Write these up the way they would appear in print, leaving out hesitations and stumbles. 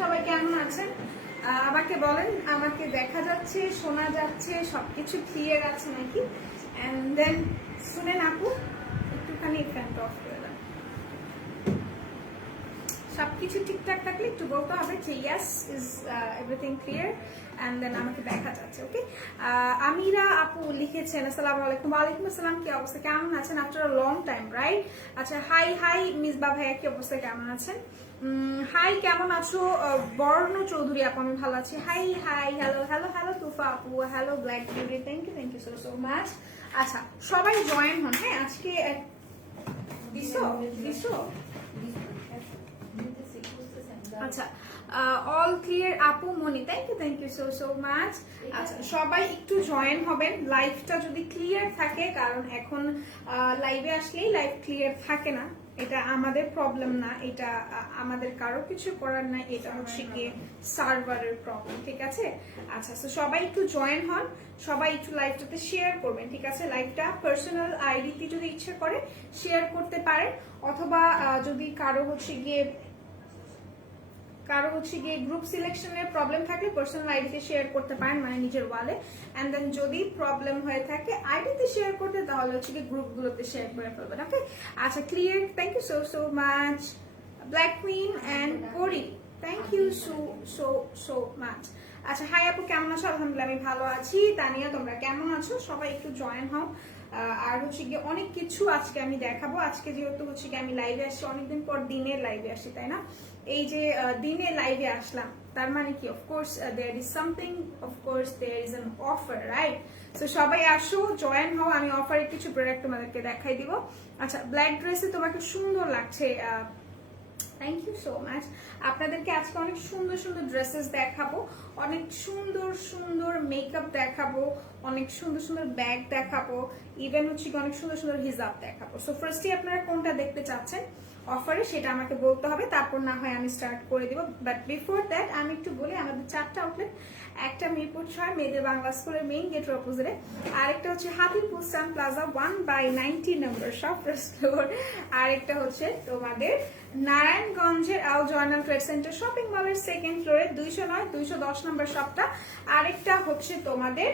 সবাই কেমন আছেন? আমাকে বলেন, আমাকে দেখা যাচ্ছে, শোনা যাচ্ছে, সবকিছু ক্লিয়ার আছে নাকি? এন্ড দেন শুনেন আপু, একটুখানি ফ্যানটা অফ করে দেন। সবকিছু ঠিকঠাক থাকলে একটু বলতে হবে যে yes is everything clear, and then আমাকে দেখা যাচ্ছে। ওকে, আমিরা আপু লিখেছেন আসসালামু আলাইকুম। ওয়ালাইকুম আসসালাম, কি অবস্থা, কেমন আছেন after a long time, right? আচ্ছা, হাই হাই মিসবা ভাইয়া, কি অবস্থা, কেমন আছেন? হাই, কেমন আছো? বর্ণ চৌধুরী আপু, আমি ভালো আছি। Hi hi, hello hello hello Tufa আপু, hello black beauty, thank you so so much. আচ্ছা, সবাই জয়েন হন। হ্যাঁ, আজকে আচ্ছা, অল ক্লিয়ার আপু মনি, thank you so so much. আচ্ছা, সবাই একটু জয়েন হবেন। লাইভটা যদি ক্লিয়ার থাকে, কারণ এখন লাইভে আসলেই লাইভ ক্লিয়ার থাকে না, এটা আমাদের প্রবলেম না, এটা আমাদের কারো কিছু করার না, এটা হচ্ছে গিয়ে সার্ভারের প্রবলেম, ঠিক আছে? আচ্ছা, তো সবাই একটু জয়েন হন, সবাই একটু লাইভটাতে শেয়ার করবেন, ঠিক আছে? লাইভটা পার্সোনাল আইডিতে যদি ইচ্ছে করে শেয়ার করতে পারেন, অথবা যদি কারো হচ্ছে গিয়ে গ্রুপ সিলেকশনের প্রবলেম থাকলে পার্সোনাল আইডিতে শেয়ার করতে পারেন, মানে নিজের ওয়ালে। এন্ড দেন যদি প্রবলেম হয়ে থাকে আইডিতে শেয়ার করতে, তাহলে হচ্ছে কি গ্রুপগুলোতে শেয়ার করে ফেলবেন। ওকে, আচ্ছা, clear, thank you so so much. Black queen and Pori, thank you so so so much. আচ্ছা, হাই আপু, কেমন আছো? আলহামদুলিল্লাহ, আমি ভালো আছি। তানিয়া, তোমরা কেমন আছো? সবাই একটু জয়েন হও। আর হচ্ছে গিয়ে অনেক কিছু আজকে আমি দেখাবো। আজকে যেহেতু হচ্ছে গিয়ে আমি লাইভে আসছি, অনেকদিন পর দিনের লাইভে আসি, তাই না? এই যে দিনে লাইভে আসলাম, তার মানে কি, of course there is something, of course there is an offer, right? So সবাই আসো, জয়েন হও, আমি অফারের কিছু প্রোডাক্ট তোমাদেরকে দেখাই দিব। আচ্ছা, ব্ল্যাক ড্রেসে তোমাকে সুন্দর লাগছে, থ্যাংক ইউ সো মাচ। আপনাদেরকে আজকে অনেক সুন্দর সুন্দর ড্রেসেস দেখাবো, অনেক সুন্দর সুন্দর মেকআপ দেখাবো, অনেক সুন্দর সুন্দর ব্যাগ দেখাবো, ইভেন হচ্ছে অনেক সুন্দর সুন্দর হিজাব দেখাবো। সো ফার্স্টে আপনারা কোনটা দেখতে চাচ্ছেন অফারে, সেটা আমাকে বলতে হবে, তারপর না হয় আমি স্টার্ট করে দিব। বাট বিফোর দ্যাট আমি একটু বলি, আমাদের 4টা আউটলেট, একটা মিরপুর 6 মেয়েদের বাংলা স্কুলের মেইন গেটের অপোজিটে, আরেকটা হচ্ছে হাতিরপুর সান প্লাজা 1/90 নম্বর শপ, ফার্স্ট ফ্লোর, আরেকটা হচ্ছে তোমাদের নারায়ণগঞ্জের আল জয়নাল ট্রেড সেন্টার শপিং মলের সেকেন্ড ফ্লোরে 209 210 নম্বর শপটা, আরেকটা হচ্ছে তোমাদের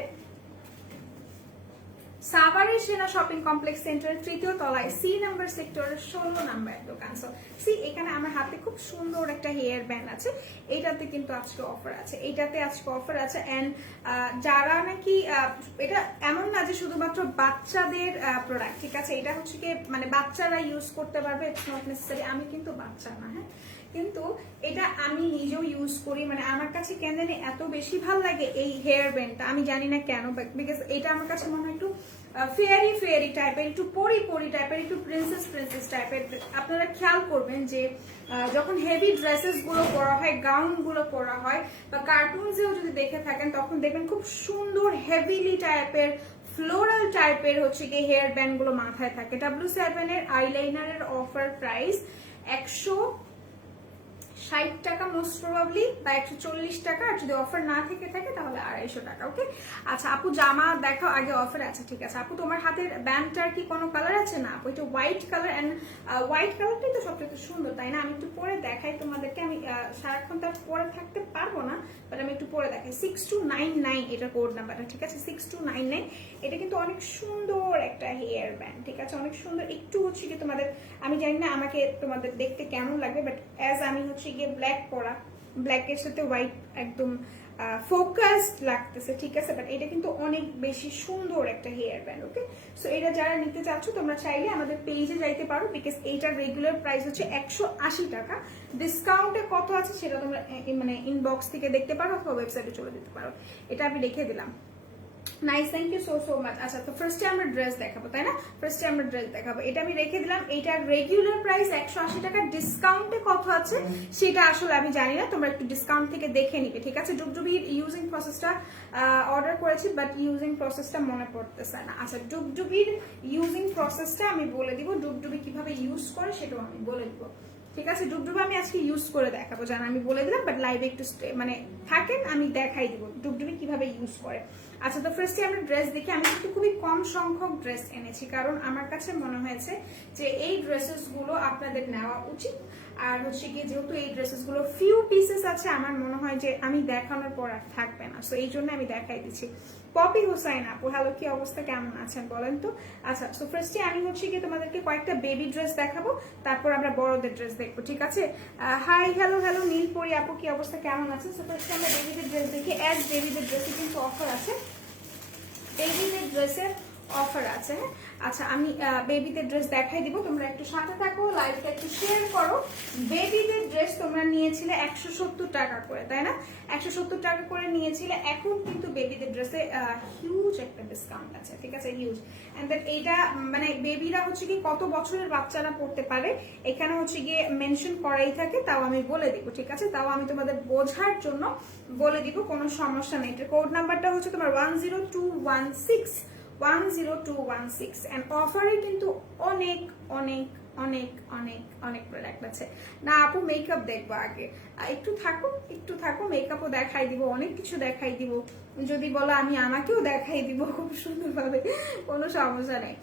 সাভারের সেনা শপিং কমপ্লেক্স সেন্টারের 3য় তলায় সি নাম্বার সেক্টরের 16 নাম্বার দোকান। সো সি, এখানে আমার হাতে খুব সুন্দর একটা হেয়ার ব্যান্ড আছে, এইটাতে কিন্তু আজকে অফার আছে, এইটাতে আজকে অফার আছে। এন্ড যারা নাকি, এটা এমন না যে শুধুমাত্র বাচ্চাদের প্রোডাক্ট, ঠিক আছে? এটা হচ্ছে কি, মানে বাচ্চারা ইউজ করতে পারবে, ইটস নট নেসেসারি। আমি কিন্তু বাচ্চা না, হ্যাঁ, কিন্তু এটা আমি নিজেও ইউজ করি, মানে আমার কাছে কেন জানি এত বেশি ভালো লাগে এই হেয়ার ব্যান্ডটা, আমি জানি না কেন, বিকজ এটা আমার কাছে মনে হয় একটু ফেয়ারি ফেয়ারি টাইপের, একটু পরি পরি টাইপের, একটু প্রিন্সেস টাইপের। আপনারা খেয়াল করবেন যে যখন হেভি ড্রেসেস গুলো পরা হয়, গাউন গুলো পরা হয়, বা কার্টুনসেও যদি দেখে থাকেন, তখন দেখবেন খুব সুন্দর হেভিলি টাইপের, ফ্লোরাল টাইপের হচ্ছে কি হেয়ার ব্যান্ড গুলো মাথায় থাকে। W7 এর আইলাইনারের অফার প্রাইস 160 টাকা মোস্ট প্রবাবলি, বা 140 টাকা, আর যদি অফার না থেকে থাকে তাহলে 250 টাকা। ওকে, আচ্ছা আপু, জামা দেখাও আগে, অফার আছে, ঠিক আছে? আপু, তোমার হাতের ব্যান্ডটার কি কোনো কালার আছে? না আপু, এটা হোয়াইট কালার, এন্ড হোয়াইট কালারটাই তো সবচেয়ে সুন্দর, তাই না? আমি একটু পরে দেখাই তোমাদেরকে, আমি সারাক্ষণ তার পরে থাকতে পারবো না, বাট আমি একটু পরে দেখাই। 6299 এটা কোড নাম্বারটা, ঠিক আছে? 6299। এটা কিন্তু অনেক সুন্দর একটা হেয়ার ব্যান্ড, ঠিক আছে? অনেক সুন্দর। একটু হচ্ছে কি তোমাদের, আমি জানি না আমাকে তোমাদের দেখতে কেমন লাগবে, বাট অ্যাজ আমি হচ্ছে গিয়ে ব্ল্যাক পরা, ব্ল্যাকের সাথে হোয়াইট একদম ফোকাসড লাগতেছে, ঠিক আছে? বাট এটা কিন্তু অনেক বেশি সুন্দর একটা হেয়ার ব্যান্ড। ওকে, সো এটা যারা নিতে চাচ্ছ, তোমরা চাইলে আমাদের পেজে যাইতে পারো, বিকজ এইটার রেগুলার প্রাইস হচ্ছে 180 টাকা। ডিসকাউন্টে কত আছে সেটা তোমরা মানে ইনবক্স থেকে দেখতে পারো, অথবা ওয়েবসাইটে চলে যেতে পারো, এটা আমি লিখে দিলাম। Nice, thank you so so much. আচ্ছা, তো ফার্স্টে আমরা ড্রেস দেখাবো, তাই না? ফার্স্টে আমরা ড্রেস দেখাবো। এটা আমি রেখে দিলাম। এটার রেগুলার প্রাইস 180 টাকা, ডিসকাউন্টে কত আছে সেটা আসলে আমি জানি না, তোমরা একটু ডিসকাউন্ট থেকে দেখে নিবে, ঠিক আছে? ডুগডুবির ইউজিং প্রসেসটা অর্ডার করেছি, বাট ইউজিং প্রসেসটা মনে পড়তেছে না। আচ্ছা, ডুগডুবির ইউজিং প্রসেসটা আমি বলে দিব, ডুগডুবি কিভাবে ইউজ করে সেটাও আমি বলে দিব, ঠিক আছে? ডুগডুবি আমি আজকে ইউজ করে দেখাবো, জানা আমি বলে দিলাম, বাট লাইভে একটু মানে থাকেন, আমি দেখাই দিব ডুগডুবি কিভাবে ইউজ করে। আচ্ছা, তো ফার্স্টে আমরা ড্রেস দেখি। আমি কিন্তু খুবই কম সংখ্যক ড্রেস এনেছি, কারণ আমার কাছে মনে হয়েছে যে এই ড্রেসেস গুলো আপনাদের নেওয়া উচিত। আর হচ্ছে কি, যেহেতু এই ড্রেসেস গুলো ফিউ পিসেস আছে, আমার মনে হয় যে আমি দেখানোর পর আর থাকবে না, সো এই জন্য আমি দেখাই দিচ্ছি। পপি হুসাইন আপু, হ্যালো, কি অবস্থা, কেমন আছেন বলেন তো? আচ্ছা, সো ফার্স্টে আমি হচ্ছে কি তোমাদেরকে কয়েকটা বেবি ড্রেস দেখাবো, তারপর আমরা বড়দের ড্রেস দেখবো, ঠিক আছে? হাই, হ্যালো হ্যালো নীলপরি আপু, কি অবস্থা, কেমন আছেন? সো ফার্স্টে আমরা বেবিদের ড্রেস দেখি। অ্যাজ বেবিদের ড্রেসে কিন্তু অফার আছে, বেবিদের ড্রেসের অফার আছে। হ্যাঁ, আচ্ছা, আমি বেবিদের ড্রেস দেখাই দিব, তোমরা একটু সাথে থাকো, লাইভটা একটু শেয়ার করো। বেবিদের ড্রেস তোমরা নিয়েছিলে 170 টাকা করে, তাই না? 170 টাকা করে নিয়েছিলে। এখন কিন্তু বেবিদের ড্রেসে হিউজ একটা ডিসকাউন্ট আছে, ঠিক আছে? হিউজ। এন্ড দেন এইটা মানে বেবিরা হচ্ছে কি কত বছরের বাচ্চারা পড়তে পারে এখানে হচ্ছে গিয়ে মেনশন করাই থাকে, তাও আমি বলে দিব, ঠিক আছে? তাও আমি তোমাদের বোঝার জন্য বলে দিব, কোনো সমস্যা নেই। এটার কোড নাম্বারটা হচ্ছে তোমার 10216, 10216। এন্ড অফারে কিন্তু অনেক অনেক অনেক অনেক অনেক প্রোডাক্ট আছে। না আপু, মেকআপ দেখবো আগে, একটু থাকো, একটু থাকো, মেকআপও দেখাই দিব, অনেক কিছু দেখাই দিব। যদি বলো আমি আমাকেও দেখাই দিব খুব সুন্দরভাবে, কোনো সমস্যা নেই।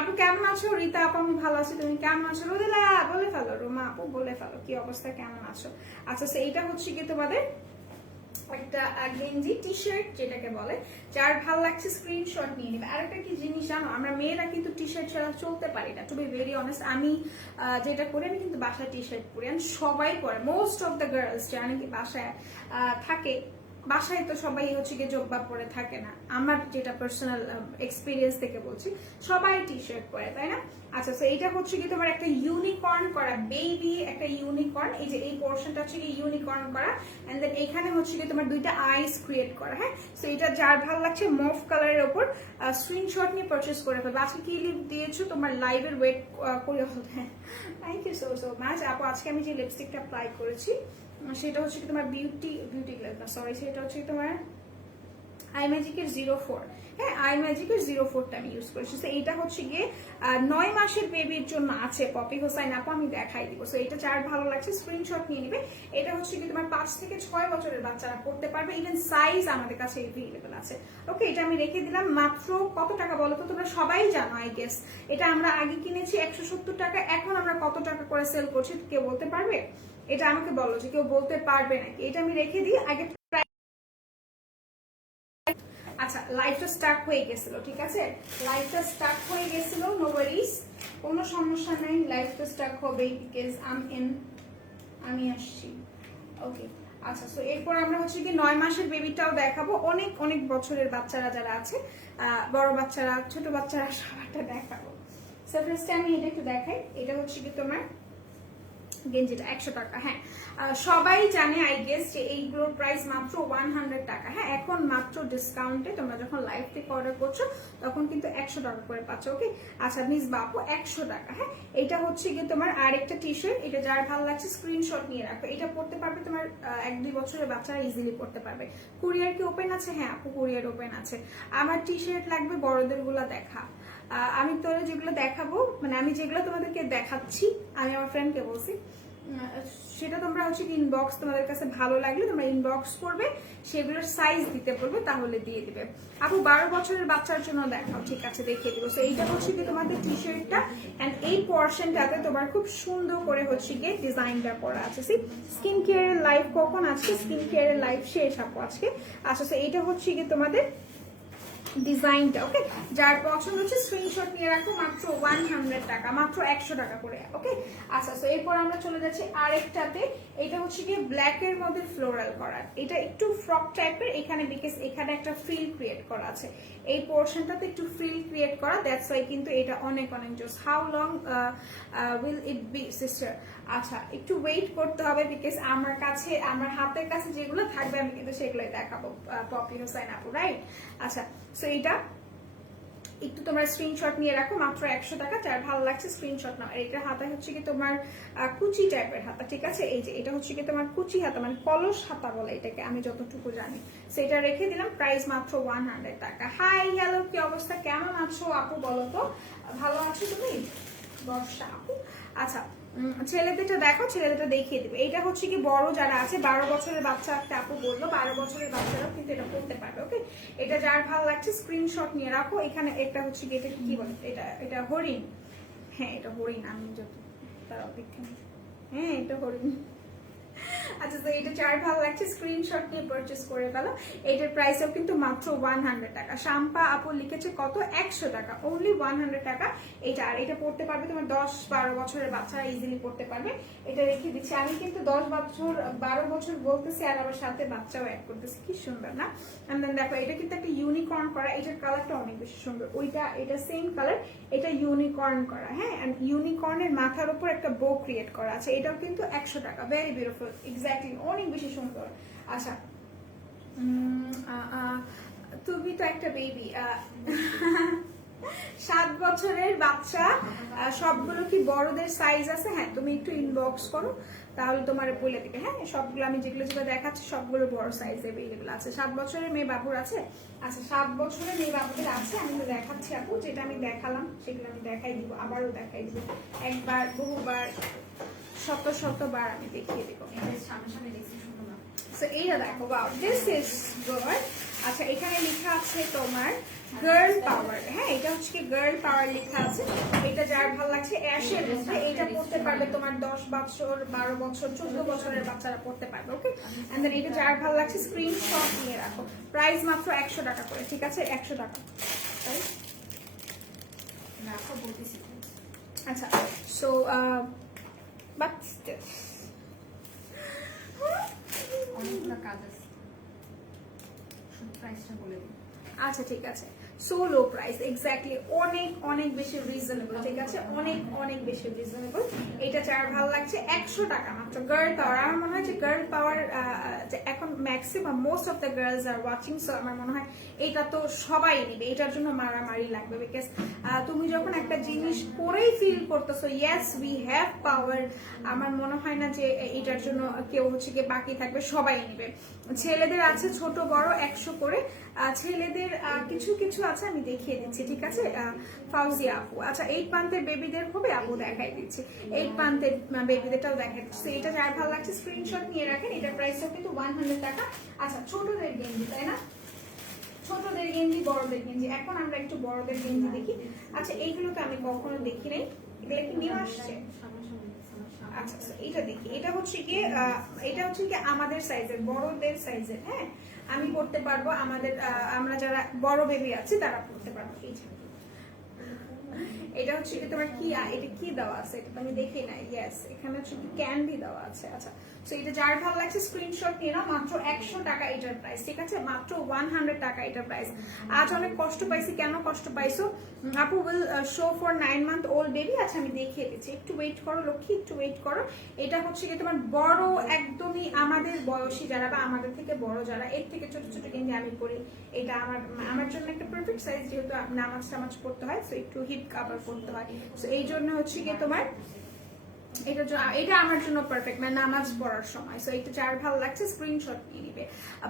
আপু কেমন আছো? রীতা আপু, আমি ভালো আছি, তুমি কেমন আছো? রোদেলা বলে ফেলো, রোমা আপু বলে ফেলো, কি অবস্থা, কেমন আছো? আচ্ছা, এইটা হচ্ছে কি তোমাদের একটা গেঞ্জি টি শার্ট যেটাকে বলে, যার ভালো লাগছে স্ক্রিনশট নিয়ে নেবে। আরেকটা কি জিনিস জানো, আমরা মেয়েরা কিন্তু টি শার্ট ছাড়া চলতে পারি না, টু বি ভেরি অনেস্ট। আমি যেটা করি, আমি কিন্তু বাসায় টি শার্ট পরি, আমি সবাই পরে, মোস্ট অফ দ্য গার্লস যারা নাকি বাসায় থাকে, বাসায় তো সবাই হচ্ছে গিয়ে জব্বা পরে থাকে না, আমার যেটা পার্সোনাল এক্সপিরিয়েন্স থেকে বলছি, সবাই টি শার্ট পরে, তাই না? আচ্ছা, তো এইটা হচ্ছে কি তোমার একটা ইউনিকর্ন করা বেবি, একটা ইউনিকর্ন, এই যে এই পোর্শনটা হচ্ছে কি ইউনিকর্ন করা, এন্ড দেন এখানে হচ্ছে কি তোমার দুইটা আইস ক্রিয়েট করা। হ্যাঁ, সো এটা যার ভালো লাগছে মফ কালারের ওপর স্ক্রিনশট নিয়ে পারচেজ করে ফেলবে। আজকে কি লিপ দিয়েছো, তোমার লাইভের ওয়েট করে হল। হ্যাঁ, thank you so so much আপু। আজকে আমি যে লিপস্টিকটা অ্যাপ্লাই করেছি সেটা হচ্ছে কি তোমার বিউটি গ্লাস না, সরি, সেটা হচ্ছে তোমার আইম্যাজিকের 04। হ্যাঁ, আইম্যাজিকের 04টা আমি ইউজ করেছি। তো এইটা হচ্ছে গিয়ে 9 মাসের বেবির জন্য আছে, পপি হোসাইন আপু, আমি দেখাই দিব। সো এটা যার ভালো লাগছে স্ক্রিনশট নিয়ে নিবে। এটা হচ্ছে কি তোমার 5 থেকে 6 বছরের বাচ্চারা পড়তে পারবে, ইভেন সাইজ আমাদের কাছে এভেলেবল আছে। ওকে, এটা আমি রেখে দিলাম মাত্র কত টাকা বলো তো? তোমরা সবাই জানো আই গেস। এটা আমরা আগে কিনেছি 170 টাকা, এখন আমরা কত টাকা করে সেল করছি কেউ বলতে পারবে? এটা আমাকে বলো, যে কেউ বলতে পারবে নাকি? এটা আমি রেখে দিই আগে। আচ্ছা, লাইফটা স্টার্ট হয়ে গেছিল, ঠিক আছে? লাইফটা স্টার্ট হয়ে গেছিল, নো ওয়ারিজ, কোনো সমস্যা নাই, লাইফটা স্টার্ট হবে, বিকজ আমি আসছি। ওকে, আচ্ছা, সো এরপর আমরা হচ্ছে কি 9 মাসের বেবিটাও দেখাবো, অনেক অনেক বছরের বাচ্চারা যারা আছে, বড় বাচ্চারা, ছোট বাচ্চারা, সবারটা দেখাবো। সো ফার্স্টে আমি এটা একটু দেখাই। এটা হচ্ছে কি তোমার গেঞ্জিটা 100 টাকা। হ্যাঁ, সবাই জানে আই গেস যে এইগুলোর প্রাইস মাত্র 100 টাকা। হ্যাঁ, এখন মাত্র ডিসকাউন্টে তোমরা যখন লাইভ থেকে অর্ডার করছো তখন কিন্তু 100 টাকা করে পাচ্ছ। ওকে, আচ্ছা মিস বাপু, 100 টাকা। হ্যাঁ, এটা হচ্ছে গিয়ে তোমার আরেকটা টি শার্ট, এটা যার ভালো লাগছে স্ক্রিনশট নিয়ে রাখো। এটা পড়তে পারবে তোমার 1-2 বছরের বাচ্চারা ইজিলি পড়তে পারবে। কুরিয়ার কি ওপেন আছে? হ্যাঁ আপু, কুরিয়ার ওপেন আছে। আমার টি শার্ট লাগবে বড়দের গুলা দেখা। আমি তোরা যেগুলো দেখাবো, মানে আমি যেগুলো তোমাদেরকে দেখাচ্ছি, আমি আমার ফ্রেন্ডকে বলছি, সেটা তোমরা হচ্ছে কি ইনবক্স, তোমাদের কাছে ভালো লাগলে তোমরা ইনবক্স করবে, সেগুলোর সাইজ দিতে বলবে, তাহলে দিয়ে দিবে। আপু 12 বছরের বাচ্চার জন্য দেখাও, ঠিক আছে, দেখিয়ে দিব। সো এইটা হচ্ছে কি তোমাদের টি শার্টটা, এন্ড এই পোর্শনটাতে তোমার খুব সুন্দর করে হচ্ছে গিয়ে ডিজাইনটা করা আছে। স্কিন কেয়ারের লাইভ কখন? আজকে স্কিন কেয়ারের লাইভ শেষ আপু আজকে। আচ্ছা, তো এইটা হচ্ছে কি তোমাদের ডিজাইনটা। ওকে, যার পছন্দ হচ্ছে স্ক্রিনশট নিয়ে রাখো, মাত্র 100 টাকা, মাত্র 100 টাকা করে। ওকে, আচ্ছা, তো এরপর আমরা চলে যাচ্ছি আরেকটাতে। এটা হচ্ছে কি ব্ল্যাক এর মধ্যে ফ্লোরাল করা, এটা একটু ফ্রক টাইপের, এখানে বিকজ এখানে একটা ফ্রিল ক্রিয়েট করা আছে, এই পোর্শনটাতে একটু ফ্রিল ক্রিয়েট করা, দ্যাটস ওয়াই কিন্তু এটা অনেক অনেক জোস। How long will it be sister? আচ্ছা, একটু ওয়েট করতে হবে, বিকজ আমার কাছে, আমার হাতের কাছে যেগুলো থাকবে আমি কিন্তু সেগুলোই দেখাবো, পপি হোসাইন আপু, রাইট? আচ্ছা, সো এটা একটু তোমার স্ক্রিনশট নিয়ে রাখো, মাত্র 100 টাকা। যার ভালো লাগছে স্ক্রিনশট নাও। আর এটা হাতা হচ্ছে কি তোমার কুচি টাইপের হাতা, ঠিক আছে? এই যে এটা হচ্ছে কি তোমার কুচি হাতা, মানে কলস হাতা বলে এটাকে আমি যতটুকু জানি। সেটা রেখে দিলাম, প্রাইস মাত্র 100 টাকা। হাই হ্যালো, কি অবস্থা, কেমন আছো আপু বলো তো? ভালো আছো তুমি? বর্ষা আপু। আচ্ছা, ছেলেদেরটা দেখো, ছেলেদেরটা দেখিয়ে দিবে। এটা হচ্ছে কি বড় যারা আছে, 12 বছরের বাচ্চা, একটা আপু বললো 12 বছরের বাচ্চারাও কিন্তু এটা পড়তে পারবে। ওকে, এটা যার ভালো লাগছে স্ক্রিনশট নিয়ে রাখো। এখানে একটা হচ্ছে কি, এটা কি বলে, এটা হরিণ। হ্যাঁ এটা হরিণ, আমি যত তার অপেক্ষা, হ্যাঁ এটা হরিণ। আচ্ছা, তো এটা যার ভালো লাগছে স্ক্রিনশট নিয়ে পারচেজ করে ফেলো। এটার প্রাইসও কিন্তু মাত্র 100 টাকা। শাম্পা আপু লিখেছে কত? 100 টাকা, অনলি 100 টাকা এটা। আর এটা পড়তে পারবে তোমার 10-12 বছরের বাচ্চারা ইজিলি পড়তে পারবে। এটা রেখে দিচ্ছি আমি, কিন্তু 10 বছর 12 বছর বলতেছি আর আবার সাথে বাচ্চাও অ্যাড করতেছি, কি সুন্দর না? এন্ড দেন দেখো, এটা কিন্তু একটা ইউনিকর্ন করা, এটার কালারটা অনেক বেশি সুন্দর। ওইটা এটা সেম কালার, এটা ইউনিকর্ন করা। হ্যাঁ, এন্ড ইউনিকর্নের মাথার উপর একটা বো ক্রিয়েট করা আছে। এটাও কিন্তু 100 টাকা। ভেরি বিউটিফুল, এক্স্যাক্টলি, অনেক বেশি সুন্দর। আচ্ছা, তুমি তো একটা বেবি, 7 বছরের বাচ্চা, সবগুলো কি বড়দের সাইজ আছে? হ্যাঁ, তুমি একটু ইনবক্স করো, তাহলে তোমার বলে দিবে। হ্যাঁ, সবগুলো আমি যেগুলো যেগুলো দেখাচ্ছি সবগুলো বড় সাইজ অ্যাভেলেবল আছে। 7 বছরের মেয়ে বাবুর আছে? আচ্ছা, 7 বছরের মেয়ে বাবুদের আছে, আমি তো দেখাচ্ছি আপু। যেটা আমি দেখালাম সেগুলো আমি দেখাই দিব, আবারও দেখাই দিব, একবার বহুবার শতবার আমি দেখিয়ে দিব। সামনে দেখছি শুনো না। সো এইটা দেখো, ওয়াও, দিস ইজ গুড। আচ্ছা, এখানে লেখা আছে তোমার গার্ল পাওয়ার। হ্যাঁ, এটা হচ্ছে কি গার্ল পাওয়ার লেখা আছে। এটা যার ভালো লাগছে অ্যাশের মধ্যে, এটা পড়তে পারবে তোমার 10 বছর 12 বছর 14 বছরের বাচ্চারা পড়তে পারবে। ওকে, এন্ড দেন এটা যার ভালো লাগছে স্ক্রিনশট নিয়ে রাখো। প্রাইস মাত্র 100 টাকা করে, ঠিক আছে? 100 টাকা। রাখো বলতেছি। আচ্ছা, সো বাট অনেকগুলো কাজ আছে, শুধু প্রাইসটা বলে দিই। আচ্ছা ঠিক আছে, সো লো প্রাইস, এক্স্যাক্টলি, অনেক অনেক বেশি রিজনেবল, ঠিক আছে? অনেক অনেক বেশি রিজনেবল। এটা যার ভালো লাগছে 100 টাকা মাত্র। গার্ল পাওয়ার, আমার মনে হয় যে গার্ল পাওয়ার এখন maximum most of the girls are watching, so আমার মনে হয় এটা তো সবাই নেবে। এটার জন্য মারামারি লাগবে, বিকজ তুমি যখন একটা জিনিস পরেই ফিল করতেছো ইয়েস উই হ্যাভ পাওয়ার, আমার মনে হয় না যে এটার জন্য কেউ হচ্ছে গিয়ে বাকি থাকবে, সবাই নেবে। ছেলেদের আছে ছোট বড় 100 করে। ছেলেদের কিছু কিছু আছে, আমি দেখিয়ে দিচ্ছি, ঠিক আছে? ফাউজিয়া আপু, আচ্ছা 8 পান্তের বেবিদের হবে আপু, দেখাই দিচ্ছি। 8 পান্তের বেবিদেরটাও দেখাই দিচ্ছি। এটা যার ভালো লাগছে স্ক্রিনশট নিয়ে রাখেন। এটার প্রাইসও কিন্তু 100 টাকা। আচ্ছা, ছোটদের গেঞ্জি, তাই না? ছোটদের গেঞ্জি, বড়দের গেঞ্জি। এখন আমরা একটু বড়দের গেঞ্জি দেখি। আচ্ছা, এইগুলো তো আমি কখনো দেখি নাই, এগুলো কি নিউ আসছে? আচ্ছা, এটা দেখি। এটা হচ্ছে কি আমাদের সাইজের, বড়দের সাইজের। হ্যাঁ, আমি পড়তে পারবো, আমাদের আমরা যারা বড় বেবি আছে তারা পড়তে পারবো। এই যে এটা হচ্ছে কি তোমার কি, এটা কি দেওয়া আছে? এটা তো আমি দেখি না। ইয়েস, এখানে হচ্ছে ক্যান্ডি দেওয়া আছে। আচ্ছা, সো এটা যার ভালো লাগছে স্ক্রিনশট নিয়ে নাও। মাত্র 100 টাকা এটার প্রাইস, ঠিক আছে? মাত্র 100 টাকা এটার প্রাইস। আজ অনেক কষ্ট পাইছি। কেন কষ্ট পাইছো আপু? Will show for 9 month old baby. আচ্ছা, আমি দেখিয়ে দিচ্ছি, একটু ওয়েট করো লক্ষ্মী, একটু ওয়েট করো। এটা হচ্ছে কি তোমার বড়, একদমই আমাদের বয়সী যারা বা আমাদের থেকে বড় যারা, এর থেকে ছোট ছোট কিন্তু আমি পরি। এটা আমার জন্য একটা পারফেক্ট সাইজ, যেহেতু নামাজ টামাজ করতে হয়, সো একটু হিপ কাভার করতে হয়। সো এই জন্য হচ্ছে কি তোমার এটা আমার জন্য পারফেক্ট, মানে নামাজ পড়ার সময়। সো এটা যার ভালো লাগছে স্ক্রিনশট নিয়ে নিবে।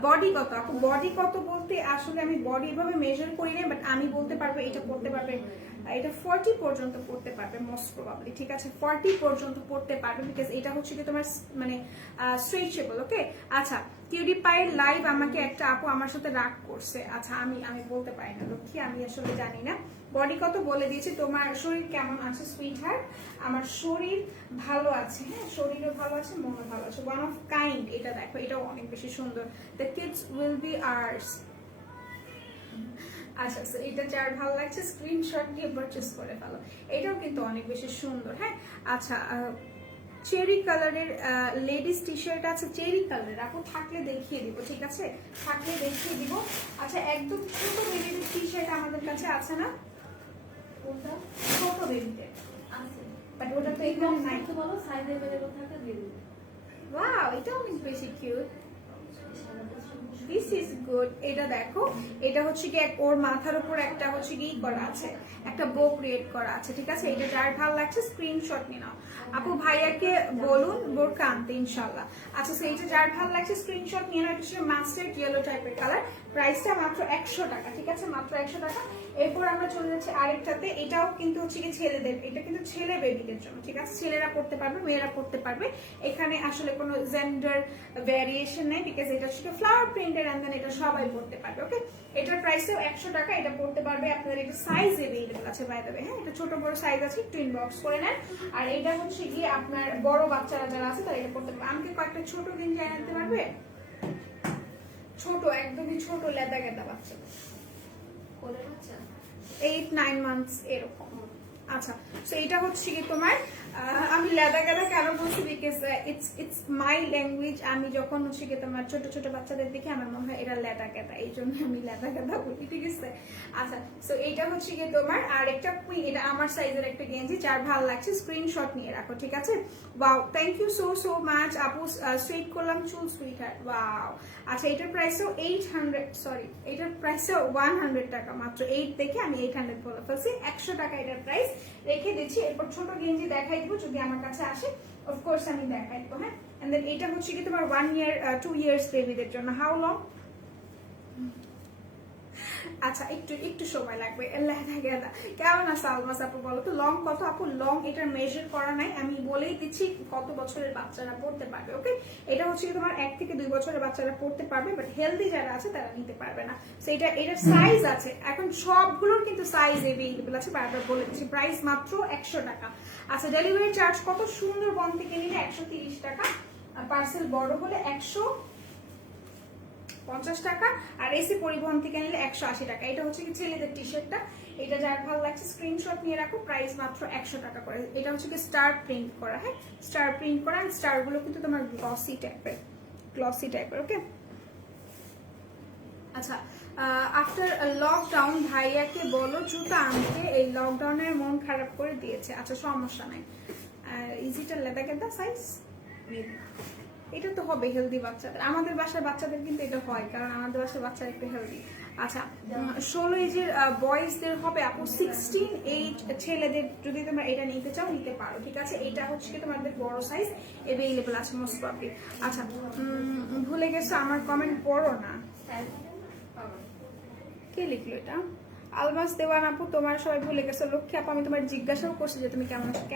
বডি কত আপু? বডি কত বলতে আসলে আমি বডি এভাবে মেজার করি না, বাট আমি বলতে পারবো এটা পড়তে পারবে, এটা 40 পর্যন্ত পড়তে পারবে মোস্ট প্রবাবলি, ঠিক আছে? 40 পর্যন্ত পড়তে পারবে, বিকজ এটা হচ্ছে কি তোমার মানে স্ট্রেচেবল। ওকে, আচ্ছা, কিউরিপাইয়ের লাইভ আমাকে একটা আপু আমার সাথে রাগ করছে। আচ্ছা, আমি বলতে পারি না লক্ষ্মী, আমি আসলে জানি না। বডি কত বলে দিয়েছি। তোমার শরীর কেমন আছে সুইট হার্ট? আমার শরীর ভালো আছে, হ্যাঁ, শরীরও ভালো আছে, মনও ভালো আছে। ওয়ান অফ কাইন্ড, এটা দেখো, এটাও অনেক বেশি সুন্দর। The kids will be ours. আচ্ছা, এটা যার ভালো লাগছে স্ক্রিনশট দিয়ে পারচেজ করে ফেলো। এটাও কিন্তু অনেক বেশি সুন্দর। হ্যাঁ, আচ্ছা, চেরি কালারের লেডিস টি শার্ট আছে, চেরি কালারের আপু, থাকলে দেখিয়ে দিব, ঠিক আছে? থাকলে দেখিয়ে দিব। আচ্ছা, একদম ছোট বেবিদের টি শার্ট আমাদের কাছে আছে না? কোনটা? ছোট বেবিদের আছে, বাট ওটা তো এখানে নাই। তো বলো সাইজ अवेलेबल থাকে দিয়ে দিই। ওয়াও, এটা অনেক বেশি কিউট। This is good. এটা দেখো, এটা হচ্ছে কি ওর মাথার উপর একটা হচ্ছে কি করা আছে, একটা বো ক্রিয়েট করা আছে, ঠিক আছে। এটা যার ভালো লাগছে স্ক্রিনশট নিয়ে নাও। আপু ভাইয়াকে বলুন বোরকা আনতে ইনশাল্লাহ। আচ্ছা, সো এইটা যার ভালো লাগছে স্ক্রিনশট নিয়ে নাও। এটা হচ্ছে মাস্টার্ড ইয়েলো টাইপের কালার, প্রাইসটা মাত্র 100 টাকা, ঠিক আছে, মাত্র 100 টাকা। এরপর আমরা চলে যাচ্ছি আরেকটাতে, এটাও কিন্তু হচ্ছে কি ছেলেদের, এটা কিন্তু ছেলে বেবিদের জন্য, ঠিক আছে, ছেলেরা পড়তে পারবে, মেয়েরা পড়তে পারবে। এখানে আসলে কোনো জেন্ডার ভ্যারিয়েশন নেই, বিকজ এটা হচ্ছে ফ্লাওয়ার প্রিন্টের, এন্ড দেন এটা সবাই পড়তে পারবে। ওকে, এটার প্রাইসও 100 টাকা। এটা পড়তে পারবে আপনাদের, এটা সাইজ এভেলেবল আছে বাই দ্য ওয়ে, হ্যাঁ, এটা ছোট বড় সাইজ আছে, একটু ইনবক্স করে নেন। আর এটা হচ্ছে গিয়ে আপনার বড় বাচ্চারা যারা আছে তারা এটা পড়তে পারবে। আমাকে কয়েকটা ছোট গেঞ্জি আনতে পারবে, ছোট একদমই ছোট লেদা গেদা বাচ্চা, 8-9 মান্থস এরকম। আচ্ছা, তো এটা হচ্ছে কি তোমার, আমি লেদা গেদা কেন বলছি, বিকজ ইটস মাই ল্যাঙ্গুয়েজ। আমি যখন হচ্ছে কি তোমার ছোট ছোট বাচ্চাদের দেখে আমার মনে হয় এরা লেদা গেদা, এই জন্য আমি লেদা গেদা বলি, ঠিক আছে। আচ্ছা, তো এইটা হচ্ছে কি তোমার আর একটা কুইন, এটা আমার সাইজের একটা গেঞ্জি, যার ভালো লাগছে স্ক্রিনশট নিয়ে রাখো, ঠিক আছে। Wow, thank you so so much আপু, সুইট করলাম চুল সুইট হার্ট, ওয়াও। আচ্ছা, এটার প্রাইসও 800, সরি এটার প্রাইসও 100 টাকা, মাত্র 8 দেখে আমি 800 বলে ফেলছি। 100 টাকা এটার প্রাইস রেখে দিচ্ছি। এরপর ছোট গেঞ্জি দেখাই দিব, যদি আমার কাছে আসে অফকোর্স আমি দেখাই দেবো, হ্যাঁ। এন্ড দেন এটা হচ্ছে কি তোমার 1 ইয়ার 2 ইয়ার্স বেবিদের জন্য। How long? আচ্ছা, একটু সময় লাগবে। কেমন আছে আলমাস আপু বলো তো, লং কত আপু? লং এটার মেজার করা নাই, আমি বলেই দিচ্ছি কত বছরের বাচ্চারা পড়তে পারবে। ওকে, এটা হচ্ছে তোমার 1 থেকে 2 বছরের বাচ্চারা পড়তে পারবে, বাট হেলদি যারা আছে তারা নিতে পারবে না। সো এটার সাইজ আছে, এখন সবগুলোর কিন্তু সাইজ এভেলেবল আছে, বারবার বলে দিচ্ছি। প্রাইস মাত্র 100 টাকা। আচ্ছা, ডেলিভারি চার্জ কত? সুন্দরবন থেকে নিলে 130 টাকা, পার্সেল বড় হলে 150 টাকা, আর এসি পরিবহন থেকে নিলে 180 টাকা। এটা হচ্ছে কি ছেলেদের টি শার্টটা, এটা যার ভালো লাগছে স্ক্রিনশট নিয়ে রাখো, প্রাইস মাত্র 100 টাকা করে। এটা হচ্ছে কি স্টার প্রিন্ট করা, হ্যাঁ, স্টার প্রিন্ট করা, স্টার গুলো কিন্তু তোমার গ্লসি টাইপের, ওকে। আচ্ছা, আফটার লকডাউন ভাইয়াকে বলো জুতা আনতে, এই লকডাউনের মন খারাপ করে দিয়েছে। আচ্ছা, সমস্যা নাই। ইজিটা লেদা গেদা সাইজ, এটা তো হবে হেলদি বাচ্চাদের, আমাদের বাসার বাচ্চাদের কিন্তু এটা হয়, কারণ আমাদের বাসার বাচ্চারা একটু হেলদি। আচ্ছা, 16 এজের বয়েজদের হবে আপু, 16 এইজ ছেলেদের যদি তোমরা এটা নিতে চাও নিতে পারো, ঠিক আছে। এটা হচ্ছে কি তোমাদের বড় সাইজ এভেলেবল আছে মোস্ট প্রবাবলি। আচ্ছা, ভুলে গেছো আমার কমেন্ট পড়ো না, কে লিখলো এটা? আলমাস দেওয়ান আপু, তোমার সবাই ভুলে গেছো। লক্ষ্মী আপু, আমি তোমার জিজ্ঞাসাও করছি যে তুমি কেমন আছো।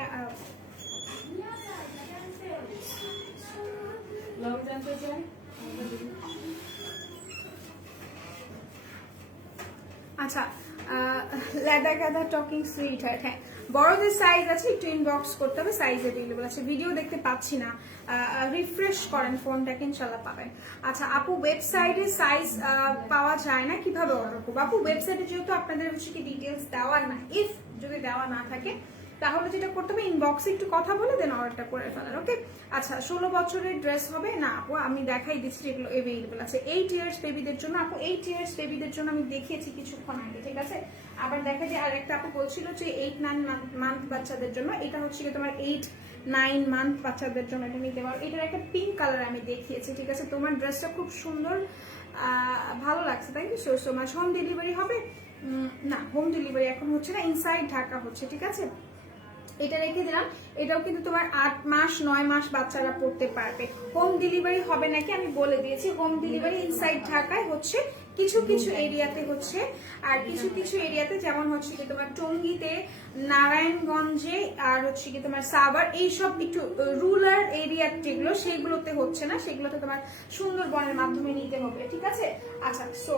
আচ্ছা, লেদা গাদা টকিং সুইট হার্ট, হ্যাঁ, বড়দের সাইজ আছে, একটু ইনবক্স করতে হবে, সাইজ এভেলেবল আছে। ভিডিও দেখতে পাচ্ছি না, রিফ্রেশ করেন ফোনটাকে, ইনশাল্লাহ পাবেন। আচ্ছা আপু, ওয়েবসাইটে সাইজ পাওয়া যায় না, কিভাবে অর্ডার করবো? আপু, ওয়েবসাইটে যেহেতু আপনাদের হচ্ছে কি ডিটেলস দেওয়া না, ইফ যদি দেওয়া না থাকে তাহলে যেটা করতে হবে ইনবক্সে একটু কথা বলে দেন অর্ডারটা করে ফেলার, ওকে। আচ্ছা, 16 বছরের ড্রেস হবে না আপু, আমি দেখাই দিচ্ছি যেগুলো এভেলেবল আছে। 8 ইয়ার্স বেবিদের জন্য আপু, 8 ইয়ার্স বেবিদের জন্য আমি দেখিয়েছি কিছুক্ষণ আগে, ঠিক আছে। আবার দেখা যায় আর একটা আপু বলছিল যে 8-9 মান্থ বাচ্চাদের জন্য, এটা হচ্ছে কি তোমার 8-9 মান্থ বাচ্চাদের জন্য এটা নিতে পারো। এটার একটা পিঙ্ক কালার আমি দেখিয়েছি, ঠিক আছে। তোমার ড্রেসটা খুব সুন্দর, ভালো লাগছে, তাই কি? সো মাছ হোম ডেলিভারি হবে না, হোম ডেলিভারি এখন হচ্ছে না, ইনসাইড ঢাকা হচ্ছে, ঠিক আছে। এটা রেখে দিলাম, এটাও কিন্তু তোমার 8 মাস 9 মাস বাচ্চারা পড়তে পারবে। হোম ডেলিভারি হবে নাকি আমি বলে দিয়েছি, হোম ডেলিভারি ইনসাইড ঢাকায় হচ্ছে, কিছু কিছু এরিয়াতে হচ্ছে, আর কিছু কিছু এরিয়াতে যেমন হচ্ছে কি তোমার টঙ্গীতে, নারায়ণগঞ্জে, আর হচ্ছে কি তোমার সাভার, এইসব একটু রুরাল এরিয়া যেগুলো সেগুলোতে হচ্ছে না, সেগুলোতে তোমার সুন্দরবনের মাধ্যমে নিতে হবে, ঠিক আছে। আচ্ছা, সো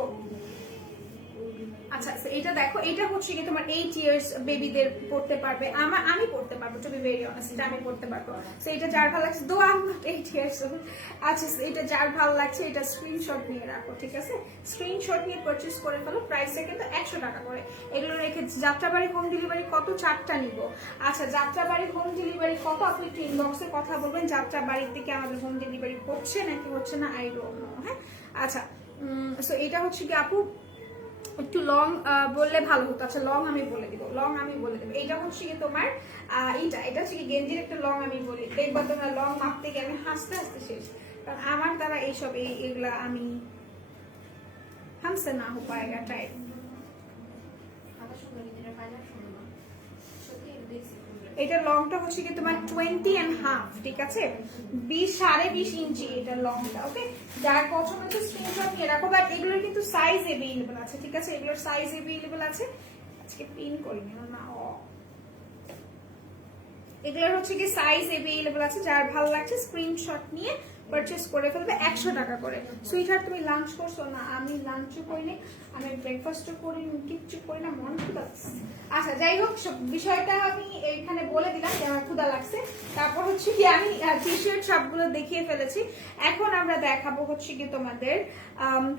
আচ্ছা, এটা দেখো, এটা হচ্ছে কি তোমার 8 ইয়ার্স বেবিদের পড়তে পারবে, আমি পড়তে পারবো, টু বি ভেরি অনেস্ট, এটা আমি পড়তে পারবো। সো এটা যার ভালো লাগছে, though I am not 8 years old. আচ্ছা, এটা যার ভালো লাগছে এটা স্ক্রিনশট নিয়ে রাখো, ঠিক আছে। স্ক্রিনশট নিয়ে পারচেজ করে ফেলো, প্রাইসটা কিন্তু 100 টাকা করে। এগুলো রেখে যাত্রাবাড়ি হোম ডেলিভারি কত? 4টা নিব। আচ্ছা, যাত্রাবাড়ি হোম ডেলিভারি কত? আপনি একটু ইনবক্সে কথা বলবেন, যাত্রাবাড়ির থেকে আমাদের হোম ডেলিভারি হচ্ছে নাকি হচ্ছে না, আই ডোন্ট নো, হ্যাঁ। আচ্ছা, সো এটা হচ্ছে কি আপু একটু লং বললে ভালো হতো। আচ্ছা, লং আমি বলে দিব, এটা হচ্ছে কি তোমার এটা হচ্ছে কি গেঞ্জির একটা লং আমি বলি, দেখবা তোমরা লং মাপতে গিয়ে আমি হাসতে হাসতে শেষ, কারণ আমার দ্বারা এইসব এগুলা আমি हमसे ना हो पाएगा टाइप। এটা লংটা হচ্ছে কি তোমার 20.5, ঠিক আছে, 20.5 ইঞ্চি এটা লংটা। ওকে, যার পছন্দ হচ্ছে স্ক্রিনশট নিয়ে রাখো। বাট এগুলোর কিন্তু সাইজ अवेलेबल আছে, ঠিক আছে, এগুলোর সাইজ अवेलेबल আছে। আজকে পিন করি না, এগুলোর হচ্ছে কি সাইজ अवेलेबल আছে, যার ভালো লাগছে স্ক্রিনশট নিয়ে পারচেজ করে ফেলবে 100 টাকা করে। সুইটহার্ট তুমি লাঞ্চ করছো না? আমি লাঞ্চও করিনি, আমি ব্রেকফাস্টও করিনি, কিচ্ছু করি না, মন ক্ষুধা লাগছে। আচ্ছা যাই হোক, বিষয়টা আমি এখানে বলে দিলাম যে আমার ক্ষুধা লাগছে। তারপর হচ্ছে কি আমি টি শার্ট সবগুলো দেখিয়ে ফেলেছি। এখন আমরা দেখাবো হচ্ছে কি তোমাদের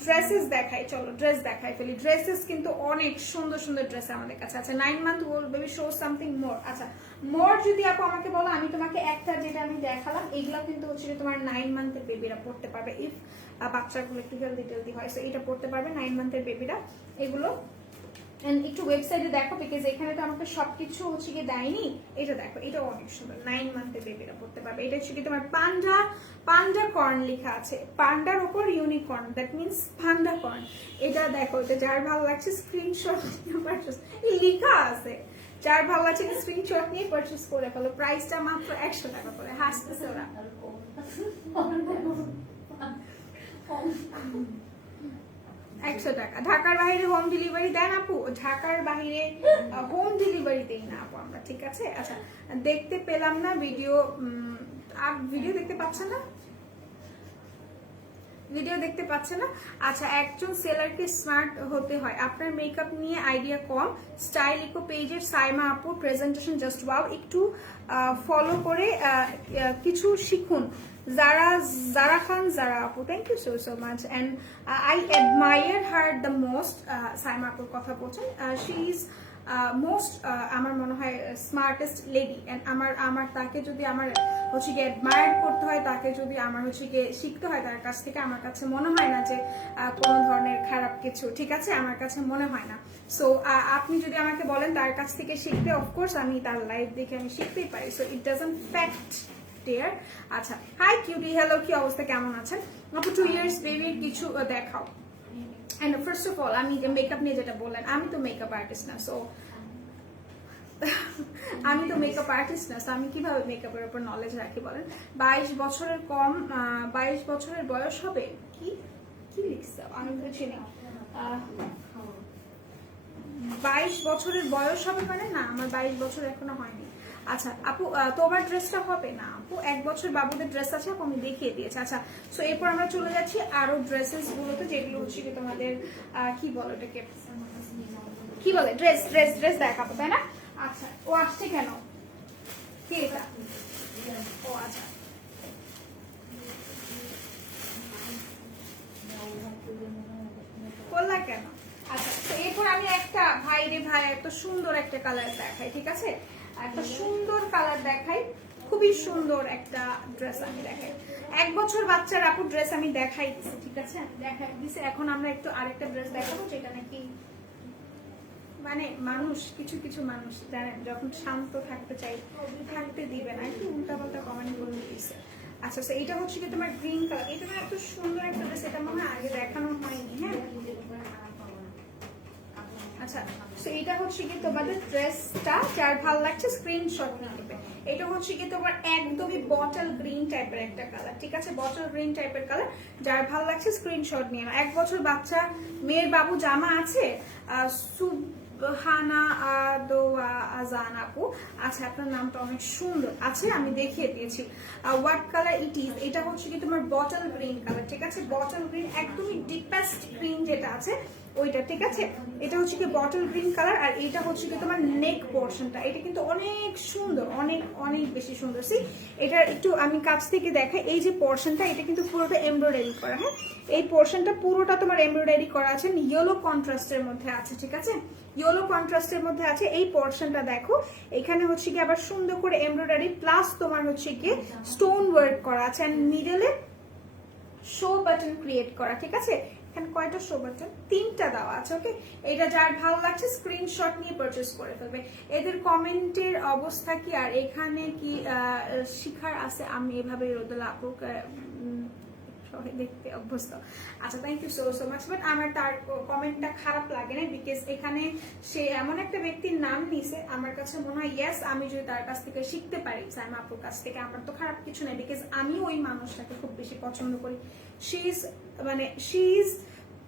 ড্রেসেস দেখাই, চলো ড্রেস দেখাই ফেলি। ড্রেসেস কিন্তু অনেক সুন্দর সুন্দর ড্রেস আমাদের কাছে আছে। 9 month old baby show something more. আচ্ছা মোর যদি আপু আমাকে বলো, আমি তোমাকে একটা যেটা আমি দেখালাম এগুলো কিন্তু হচ্ছে তোমার 9 মান্থের বেবিরা পড়তে পারবে, ইফ বাচ্চাগুলো একটু হেলদি হয়। সো এটা পড়তে পারবে 9 মান্থের বেবিরা এগুলো। এন্ড একটু ওয়েবসাইটে দেখো, বিকজ এখানে তো আমাকে সবকিছু হচ্ছে কি দেয়নি। এটা দেখো, এটা অনেক সুন্দর, 9 মান্থের বেবিরা পড়তে পারবে। এটা হচ্ছে কি তোমার পান্ডা কর্ন লেখা আছে, পান্ডার উপর unicorn, that means panda corn. এটা দেখো, এটা যার ভালো লাগছে স্ক্রিনশট নিয়ে পারচেজ, এই লেখা আছে, যার ভালো লাগছে স্ক্রিনশট নিয়ে পারচেজ করে ফেলো। প্রাইসটা মাত্র 100 টাকা করে। হাসতেছে ওরা। 100 টাকা। ঢাকার বাইরে হোম ডেলিভারি দেন আপু? ঢাকার বাইরে হোম ডেলিভারি দেই না আপু আমরা, ঠিক আছে। আচ্ছা দেখতে পেলাম না ভিডিও, ভিডিও দেখতে পাচ্ছেন না? ভিডিও দেখতে পাচ্ছে না? আচ্ছা, একজন সেলারকে স্মার্ট হতে হয়। আপনার মেকআপ নিয়ে আইডিয়া কম, স্টাইল ইকো পেজের সাইমা আপু প্রেজেন্টেশন জাস্ট ওয়াও, একটু ফলো করে কিছু শিখুন। Zara Khan, Zara Apu, thank you so much, and I admire her the most. Saima Apur কথা বলছেন, she is most আমার মনে হয় স্মার্টেস্ট লেডি, এন্ড আমার তাকে যদি আমার হচ্ছে গিয়ে অ্যাডমায়ার করতে হয়, তাকে যদি আমার হচ্ছে গিয়ে শিখতে হয় তার কাছ থেকে, আমার কাছে মনে হয় না যে কোনো ধরনের খারাপ কিছু, ঠিক আছে, আমার কাছে মনে হয় না। সো আপনি যদি আমাকে বলেন তার কাছ থেকে শিখতে, অফকোর্স আমি তার লাইফ দেখে আমি শিখতেই পারি। সো ইট ডাজন্ট ফ্যাক্ট দেয়ার। আচ্ছা, হাই কিউটি, হ্যালো, কি অবস্থা, কেমন আছেন আপু? 2 ইয়ার্স বেবির কিছু দেখাও। এন্ড ফার্স্ট অফ অল, আমি মেকআপ নিয়ে যেটা বললেন, আমি তো মেকআপ আর্টিস্ট না, সো আমি কিভাবে মেকআপের উপর নলেজ রাখি বলেন? 22 বছরের কম, 22 বছরের বয়স হবে কি কি লিখছে আমি বুঝিনি। 22 বছরের বয়স হবে মানে না, আমার 22 বছর এখনো হয়নি। আচ্ছা আপু, তোমার ড্রেসটা হবে না আপু? 1 বছর বাবুদের ড্রেস আছে আপু, আমি দেখিয়ে দিয়েছি। আচ্ছা, সো এরপর আমরা চলে যাচ্ছি আরো ড্রেসেস গুলোতে, যেগুলো হচ্ছে কি তোমাদের কি বলো এটাকে, কি বলে, ড্রেস দেখাবো, তাই না? আচ্ছা, ও আসছে কেন, কি এটা? ও আচ্ছা, বললা কেন? আচ্ছা, তো এরপর আমি একটা ভাই রে ভাই এত সুন্দর একটা কালার দেখাই, ঠিক আছে, একটা সুন্দর কালার দেখাই, খুবই সুন্দর একটা ড্রেস আমি দেখাই। 1 বছর বাচ্চার আপু ড্রেস আমি দেখাই দিছি, ঠিক আছে, দেখাই দিছি। এখন আমরা একটু আরেকটা ড্রেস দেখাবো, যেটা নাকি মানে কিছু মানুষ জানেন যখন শান্ত থাকতে চাই থাকতে দিবে না, একটু উল্টাপাল্টা কমেন্ট করে দিয়েছে। আচ্ছা, তো এটা হচ্ছে কি তোমার গ্রিন কালার, এটা না এত সুন্দর একটা ড্রেস, এটা মনে হয় আগে দেখানো হয়নি। হ্যাঁ, আচ্ছা, তো এটা হচ্ছে কি তোমাদের ড্রেসটা, যার ভালো লাগছে স্ক্রিনশট নিয়ে নেবে। এটা হচ্ছে কি তোমার একদমই বটল গ্রিন টাইপের একটা কালার, ঠিক আছে, বটল গ্রিন টাইপের কালার, যার ভালো লাগছে স্ক্রিনশট নিয়ে নাও। 1 বছর বাচ্চা মেয়ের বাবু জামা আছে, সুবহানা আদোয়া আজান আপু। আচ্ছা, আপনার নামটা অনেক সুন্দর আছে, আমি দেখিয়ে দিয়েছি। হোয়াট কালার ইট ইজ, এটা হচ্ছে কি তোমার বটল গ্রিন কালার, ঠিক আছে, বটল গ্রিন, একদমই ডিপেস্ট গ্রিন যেটা আছে ওইটা, ঠিক আছে, এটা হচ্ছে কি বটল গ্রিন কালার। আর এটা হচ্ছে কি তোমার নেক পোর্শনটা, এটা কিন্তু অনেক সুন্দর, অনেক অনেক বেশি সুন্দর। সি, এটা একটু আমি কাছ থেকে দেখাই, এই যে পোর্শনটা, এটা কিন্তু পুরোটা এমব্রয়ডারি করা। হ্যাঁ, এই পোর্শনটা পুরোটা তোমার এমব্রয়ডারি করা আছে, ইয়েলো কন্ট্রাস্টের মধ্যে আছে, ঠিক আছে, ইয়েলো কন্ট্রাস্টের মধ্যে আছে। এই পোর্শনটা দেখো, এখানে হচ্ছে কি আবার সুন্দর করে এমব্রয়ডারি প্লাস তোমার হচ্ছে কি স্টোন ওয়ার্ক করা আছে, এন্ড মিডলে শো বাটন ক্রিয়েট করা, ঠিক আছে। এখানে কয়টা শো বাটন? 3টা দেওয়া আছে। ওকে, এটা যার ভালো লাগছে স্ক্রিনশট নিয়ে পারচেজ করে ফেলবে। এদের কমেন্টের অবস্থা কি, আর এখানে কি শিখার আছে? আমি এভাবে রোদেলা আপুকে দেখতে অভ্যস্ত। আচ্ছা, thank you so so much. But আমার তার কমেন্টটা খারাপ লাগে না, বিকজ এখানে সে এমন একটা ব্যক্তির নাম নিছে, আমার কাছে মনে হয় ইয়েস আমি যদি তার কাছ থেকে শিখতে পারি সাইমা আপুর কাছ থেকে, আমার তো খারাপ কিছু নেই, বিকজ আমি ওই মানুষটাকে খুব বেশি পছন্দ করি। শি ইজ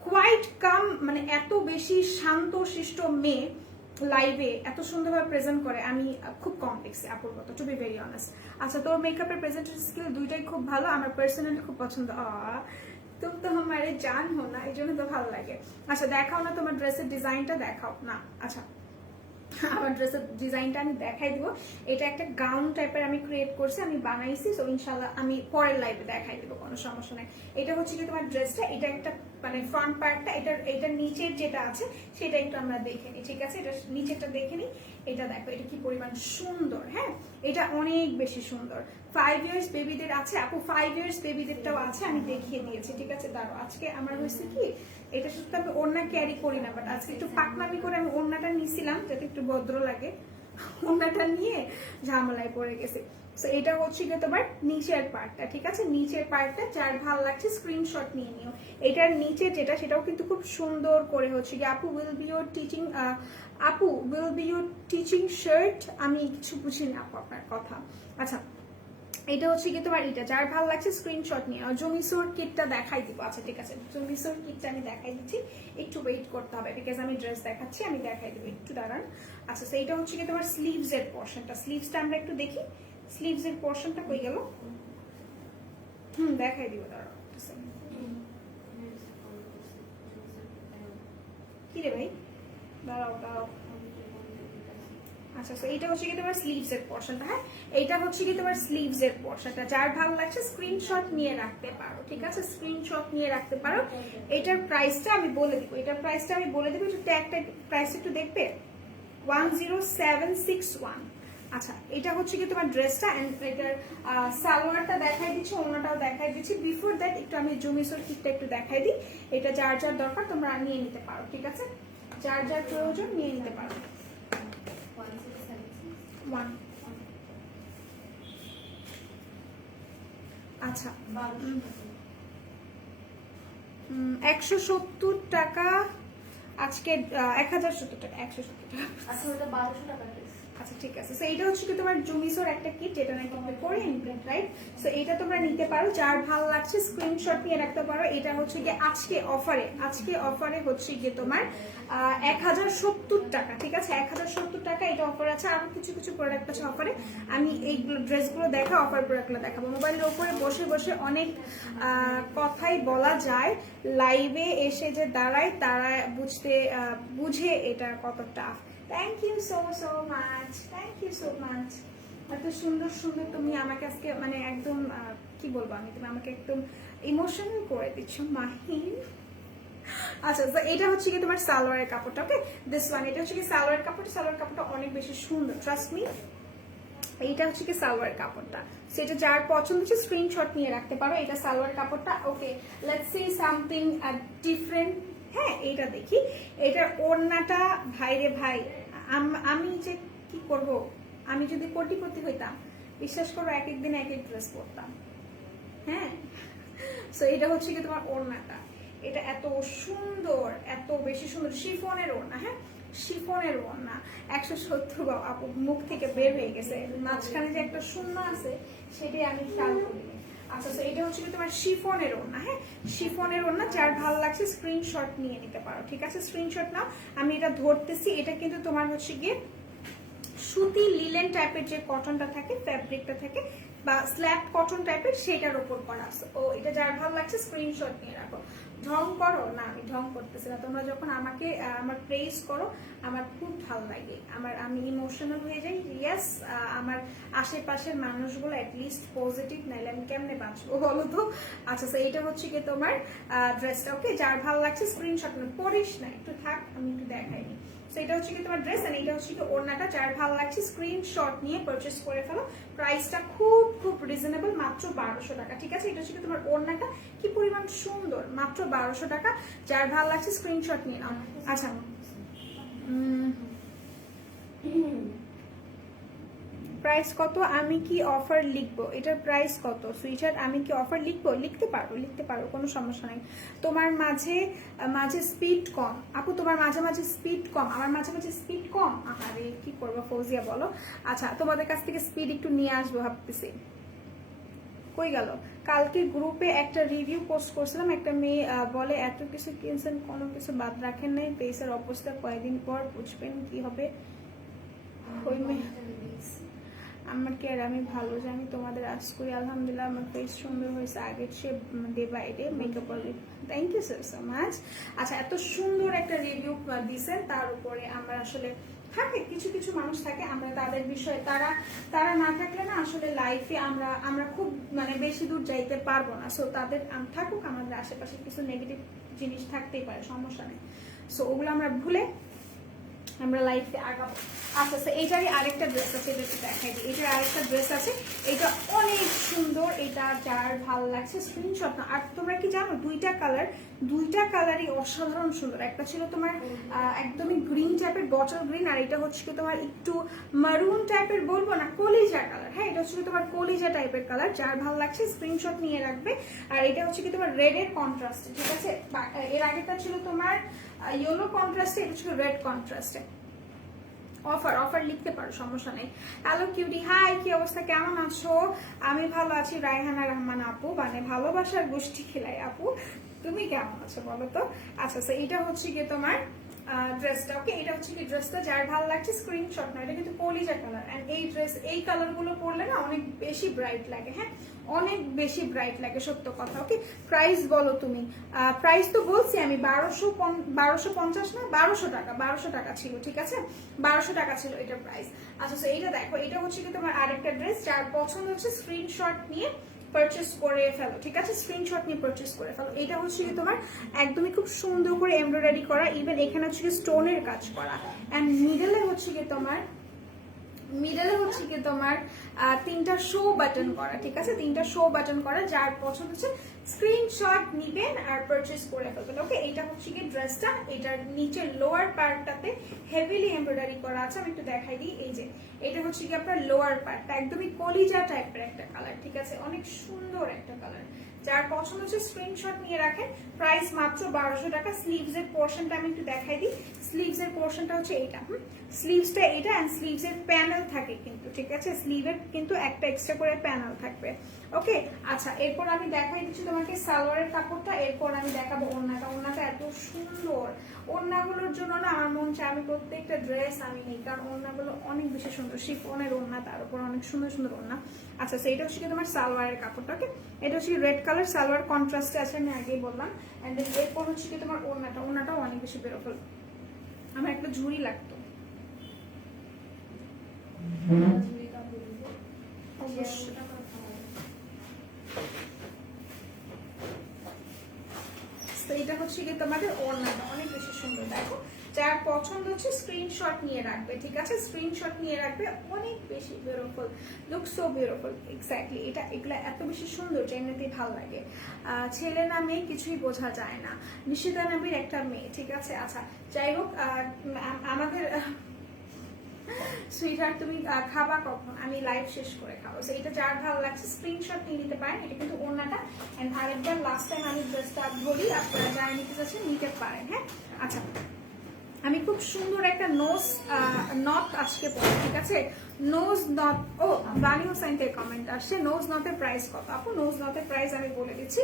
কোয়াইট কাম, মানে এত বেশি শান্ত শিষ্ট মেয়ে লাইভে এত সুন্দরভাবে প্রেজেন্ট করে, আমি খুব কম দেখছি আপুর মতো, টু বি ভেরি অনেস্ট। আচ্ছা, তোর মেকআপের প্রেজেন্টেশন স্কিল দুইটাই খুব ভালো, আমার পার্সোনালি খুব পছন্দ। তুমি তো আমার জান হো না, এই জন্য তো ভালো লাগে। আচ্ছা, দেখাও না তোমার ড্রেসের ডিজাইনটা, দেখাও না। আচ্ছা, আমার ড্রেসের ডিজাইনটা আমি দেখাই দিব। এটা একটা গাউন টাইপের আমি ক্রিয়েট করছি, আমি বানাইছি, সো ইনশাল্লাহ আমি পরের লাইভে দেখাই দিব, কোনো সমস্যা নেই। এটা হচ্ছে কি তোমার ড্রেসটা, এটা একটা মানে ফ্রন্ট পার্টটা, এটার নিচের যেটা আছে সেটা একটু আমরা দেখে নিই, ঠিক আছে? এটা নিচেরটা দেখে নিই। এটা দেখো, এটা কি পরিমাণ সুন্দর। হ্যাঁ, এটা অনেক বেশি সুন্দর। 5 ইয়ার্স বেবিদের আছে আপু, 5 ইয়ার্স বেবিদেরটাও আছে, আমি দেখিয়ে দিয়েছি, ঠিক আছে? দাঁড়ো, আজকে আমার হয়েছে কি, এটা শুধু আমি ওড়না ক্যারি করি না, বাট আজকে একটু পাকনামি করে আমি ওড়নাটা নিয়েছিলাম যাতে একটু ভদ্র লাগে, ওড়নাটা নিয়ে ঝামেলায় পড়ে গেছে। সো এটা হচ্ছে কি তোমার নিচের পার্টটা, ঠিক আছে? নিচের পার্টটা যার ভালো লাগছে স্ক্রিনশট নিয়ে নিও। এটার নিচে যেটা, সেটাও কিন্তু খুব সুন্দর করে হচ্ছে কি আপু উইল বি ইউর টিচিং, আপু will be your teaching shirt. আমি কিছু বুঝিনি আপু আপনার কথা। আচ্ছা, এটা হচ্ছে কি তোমার, এটা যার ভালো লাগছে স্ক্রিনশট নিয়ে নাও। জমিসোর কিটটা দেখাই দিব। আচ্ছা, ঠিক আছে, জমিসোর কিটটা আমি দেখাই দিচ্ছি, একটু ওয়েট করতে হবে, বিকজ আমি ড্রেস দেখাচ্ছি, আমি দেখাই দেবো, একটু দাঁড়ান। আচ্ছা, সেইটা হচ্ছে কি তোমার স্লিভস এর পোর্শনটা, স্লিভসটা আমরা একটু দেখি, স্লিভস এর পোর্শনটা কই গেল? দেখাই দিব, দাঁড়াও। কি রে ভাই, দাঁড়াও দাঁড়াও। আচ্ছা, এইটা হচ্ছে কি তোমার স্লিভস এর পোর্শনটা। হ্যাঁ, এইটা হচ্ছে কি তোমার স্লিভস এর পোর্শনটা, যার ভালো লাগছে স্ক্রিনশট নিয়ে রাখতে পারো, ঠিক আছে? স্ক্রিনশট নিয়ে রাখতে পারো। এটার প্রাইসটা আমি বলে দিব, এটার প্রাইসটা আমি বলে দিব, একটু ট্যাগটা প্রাইস একটু দেখবে, 10761। আচ্ছা, এটা হচ্ছে কি তোমার ড্রেসটা, এন্ড এটার সালোয়ারটা দেখাই দিচ্ছি, ওড়নাটাও দেখাই দিচ্ছি। বিফোর দ্যাট একটু আমি জমিসোর কিটটা একটু দেখাই দিই। এটা যার যার দরকার তোমরা নিয়ে নিতে পারো, ঠিক আছে? যার যার প্রয়োজন নিয়ে নিতে পারো। আচ্ছা, 170 টাকা আজকে, 1070 টাকা, 170 টাকা। আচ্ছা, ওটা 1200 টাকা ড্রেস। আচ্ছা, ঠিক আছে। সো এইটা হচ্ছে কি তোমার জমিসোর একটা কিট, যেটা নাকি কোরিয়ান প্রিন্ট, রাইট? সো এটা তোমরা নিতে পারো, যার ভালো লাগছে স্ক্রিনশট নিয়ে রাখতে পারো। এটা হচ্ছে কি আজকে অফারে হচ্ছে গিয়ে তোমার 1070 টাকা, ঠিক আছে? 1070 টাকা এটা অফার আছে। আরো কিছু কিছু প্রোডাক্ট আছে অফারে, আমি এইগুলো ড্রেসগুলো দেখা অফার প্রোডাক্টগুলো দেখাবো। মোবাইলের উপরে বসে বসে অনেক কথাই বলা যায়, লাইভে এসে যে দাঁড়ায় তারা বুঝে এটা কত tough. Thank you so so much, thank you so much. এত সুন্দর সুন্দর তুমি আমাকে আজকে মানে একদম কি বলবো আমি, তুমি আমাকে একদম ইমোশনাল করে দিচ্ছ মাহিন। আচ্ছা, তো এটা হচ্ছে কি তোমার সালোয়ারের কাপড়টা, ওকে? দিস ওয়ান, এটা হচ্ছে কি সালোয়ারের কাপড়টা অনেক বেশি সুন্দর, ট্রাস্ট মি। এইটা হচ্ছে কি সালোয়ার কাপড়টা, সেটা যার পছন্দ হচ্ছে স্ক্রিনশট নিয়ে রাখতে পারো। এটা সালোয়ার কাপড়টা, okay? Let's see something different. হ্যাঁ, এইটা দেখি, এটার ওড়নাটা ভাইরে ভাই, আমি যে কি করব, আমি যদি কোটিপতি হইতাম, বিশ্বাস করো এক এক দিন এক এক ড্রেস পরতাম। হ্যাঁ, সো এটা হচ্ছে কি তোমার ওড়নাটা, এটা এত সুন্দর, এত বেশি সুন্দর, শিফনের ওড়না। হ্যাঁ, শিফনের ওড়না। 170 আপু মুখ থেকে বের হয়ে গেছে, মাঝখানে যে একটা শূন্য আছে সেটাই আমি খেয়াল করিনি। আচ্ছা, তো এটা হচ্ছে কি তোমার শিফনের ওড়না। হ্যাঁ, শিফনের ওড়না, যার ভালো লাগছে স্ক্রিনশট নিয়ে নিতে পারো, ঠিক আছে? স্ক্রিনশট নাও। আমি এটা ধরতেছি, এটা কিন্তু তোমার হচ্ছে গিয়ে সুতি লিলেন টাইপের যে কটনটা থাকে, ফ্যাব্রিকটা থাকে, বা স্ল্যাব কটন টাইপের, সেটার উপর করা আছে। ও, এটা যার ভালো লাগছে স্ক্রিনশট নিয়ে রাখো। ঢং করো না, আমি ঢং করতেছি না। তোমরা যখন আমাকে আমার প্রেজ করো, আমার খুব ভালো লাগে, আমি ইমোশনাল হয়ে যাই। ইয়েস, আমার আশেপাশের মানুষগুলো অ্যাটলিস্ট পজিটিভ, নাইলে আমি কেমনে বাঁচবো বলো তো? আচ্ছা, তো এইটা হচ্ছে কি তোমার ড্রেসটা, ওকে? যার ভালো লাগছে স্ক্রিনশট পরিস না, একটু থাক, আমি একটু দেখাইনি। সো এটা হচ্ছে কি তোমার ড্রেস, আর এটা হচ্ছে কি ওড়নাটা। যার ভালো লাগছে স্ক্রিনশট নিয়ে পারচেস করে ফেলো। প্রাইসটা খুব খুব রিজনেবল, মাত্র 1200 টাকা, ঠিক আছে? এটা হচ্ছে কি তোমার ওড়নাটা, কি পরিমাণ সুন্দর, মাত্র 1200 টাকা। যার ভালো লাগছে স্ক্রিনশট নিয়ে নাও। আচ্ছা, প্রাইস কত? আমি কি অফার লিখবো? এটার প্রাইস কত সুইটার? আমি কি অফার লিখবো? লিখতে পারো, কোনো সমস্যা নেই। তোমার মাঝে মাঝে স্পিড কম আপু, তোমার মাঝে মাঝে স্পিড কম, আমার মাঝে মাঝে স্পিড কম। আরে কি করবো ফৌজিয়া বলো। আচ্ছা তোমাদের কাছ থেকে স্পিড একটু নিয়ে আসবো ভাবতেছি। কই গেল? কালকে গ্রুপে একটা রিভিউ পোস্ট করছিলাম, একটা মেয়ে বলে এত কিছু কিনছেন কোনো কিছু বাদ রাখেন নাই, পেসের অবস্থা কয়েকদিন পর বুঝবেন কি হবে। ওই মেয়ে আমার কি আর, আমি ভালো জানি, তোমাদের আজ করি আলহামদুলিল্লাহ আমার ফেস সুন্দর হয়েছে আগের সে day by day makeup already. Thank you so much. আচ্ছা এত সুন্দর একটা রিভিউ দিছেন, তার উপরে আমরা আসলে থাকে কিছু কিছু মানুষ থাকে, আমরা তাদের বিষয়ে তারা না থাকলে না আসলে লাইফে আমরা খুব মানে বেশি দূর যাইতে পারবো না। সো তাদের থাকুক, আমাদের আশেপাশে কিছু নেগেটিভ জিনিস থাকতেই পারে, সমস্যা নেই। সো ওগুলো আমরা ভুলে আমরা লাইফে আগাবো। আচ্ছা আচ্ছা এইটারই আরেকটা ড্রেস আছে, এটা দেখাই দিই। এটার আরেকটা ড্রেস আছে, এটা অনেক সুন্দর, এটা যার ভালো লাগছে স্ক্রিনশট না। আর তোমরা কি জানো দুইটা কালারই অসাধারণ সুন্দর। একটা ছিল তোমার একদমই গ্রিন টাইপের বটল গ্রিন, আর এটা হচ্ছে কি তোমার একটু মারুন টাইপের, বলবো না কলিজা কালার। হ্যাঁ এটা হচ্ছে কি তোমার কলিজা টাইপের কালার, যার ভালো লাগছে স্ক্রিনশট নিয়ে রাখবে। আর এটা হচ্ছে কি তোমার রেড এর কন্ট্রাস্টে, ঠিক আছে। এর আগেটা ছিল তোমার ইয়েলো কন্ট্রাস্টে, এটা ছিল রেড কন্ট্রাস্টে। অফার লিখতে পারো, সমস্যা নেই। হ্যালো কিউটি, হাই কি অবস্থা, কেমন আছো? আমি ভালো আছি। রায়হানা রহমান আপু, মানে ভালোবাসার গোষ্ঠী খেলাই আপু, তুমি কেমন আছো বলো তো? আচ্ছা আচ্ছা এটা হচ্ছে কি তোমার ড্রেসটা, ওকে এটা হচ্ছে কি ড্রেসটা, যার ভালো লাগছে স্ক্রিনশট না। এটা কিন্তু কলিজা কালার, এন্ড এই কালার গুলো পরলে না অনেক বেশি ব্রাইট লাগে। হ্যাঁ অনেক বেশি ব্রাইট লাগে, সত্য কথা। ওকে প্রাইস বলো তুমি। প্রাইস তো বলছি আমি 1250 না 1200 টাকা ছিল, ঠিক আছে 1200 টাকা ছিল এটার প্রাইস। আচ্ছা তো এইটা দেখো, এটা হচ্ছে কি তোমার আরেকটা ড্রেস, যার পছন্দ হচ্ছে স্ক্রিনশট নিয়ে পারচেস করে ফেলো, ঠিক আছে স্ক্রিনশট নিয়ে পারচেস করে ফেলো। এটা হচ্ছে কি তোমার একদমই খুব সুন্দর করে এমব্রয়ডারি করা, ইভেন এখানে হচ্ছে কি স্টোনের কাজ করা, এন্ড মিডলে হচ্ছে কি তোমার তিনটা শো বাটন করা, ঠিক আছে তিনটা শো বাটন করা। যার পছন্দ হচ্ছে স্ক্রিনশট নিবেন আর পারচেস করে ফেলবেন। ওকে এটা হচ্ছে কি ড্রেসটা, এটার নিচের লোয়ার পার্টটাতে হেভিলি এমব্রয়ডারি করা আছে। আমি একটু দেখাই দিই, এই যে এটা হচ্ছে কি আপনার লোয়ার পার্টটা একদমই কলিজা টাইপের একটা কালার, ঠিক আছে অনেক সুন্দর একটা কালার। যার পছন্দ হচ্ছে স্ক্রিনশট নিয়ে রাখেন। প্রাইস মাত্র 1200 টাকা। স্লিভস এর পোর্শনটা আমি একটু দেখাই দিই। স্লিভস এর পোর্শনটা হচ্ছে এইটা, স্লিভসটা এটা, এন্ড স্লিভস এর প্যানেল থাকে কিন্তু, ঠিক আছে স্লিভের কিন্তু একটা এক্সট্রা করে প্যানেল থাকবে। ওকে আচ্ছা এরপর আমি দেখাই দিচ্ছি তোমাকে সালোয়ারের কাপড়টা, এরপর আমি দেখাবো ওড়নাটা এত সুন্দর। ওড়নাগুলোর জন্য না আমার মন চায় আমি প্রত্যেকটা ড্রেস আমি নিই, কারণ ওড়নাগুলো অনেক বেশি সুন্দর, শিফনের ওড়না, তার উপর অনেক সুন্দর সুন্দর ওড়না। আচ্ছা সেইটা হচ্ছে কি তোমার সালোয়ারের কাপড়টা, ওকে এটা হচ্ছে রেড কালার সালোয়ার কন্ট্রাস্টে আছে, আমি আগেই বললাম। এন্ড দেন এরপর হচ্ছে কি তোমার ওড়নাটাও অনেক বেশি বেরোফুল। আমার একটা ঝুড়ি লাগতো, এটা হচ্ছে কি তোমাদের ওড়নাটা অনেক বেশি সুন্দর। দেখো যার পছন্দ হচ্ছে স্ক্রিনশট নিয়ে রাখবে, ঠিক আছে স্ক্রিনশট নিয়ে রাখবে, অনেক বেশি beautiful, look so beautiful. Exactly এগুলা এত বেশি সুন্দর যে এমনিতেই ভালো লাগে। ছেলে না মেয়ে কিছুই বোঝা যায় না, নিশিতা নবীর একটা মেয়ে, ঠিক আছে। আচ্ছা যাই হোক আমাদের সুইটহার্ট তুমি খাবা কখন? আমি লাইভ শেষ করে খাবো। সো এটা যার ভালো লাগছে স্ক্রিনশট নিয়ে নিতে পারেন। এটা কিন্তু ওড়নাটা, এন্ড আরেকবার লাস্ট টাইম আমি ড্রেসটা ধরি, আপনারা যারা নিতে চাচ্ছেন নিতে পারেন। হ্যাঁ আচ্ছা আমি খুব সুন্দর একটা নোজ নট আজকে পড়ি, ঠিক আছে নোজ নট। ও বানি হোসাইন থেকে কমেন্ট আসছে, নোজ নটের প্রাইস কত আপু? নোজ নটের প্রাইস আমি বলে দিচ্ছি।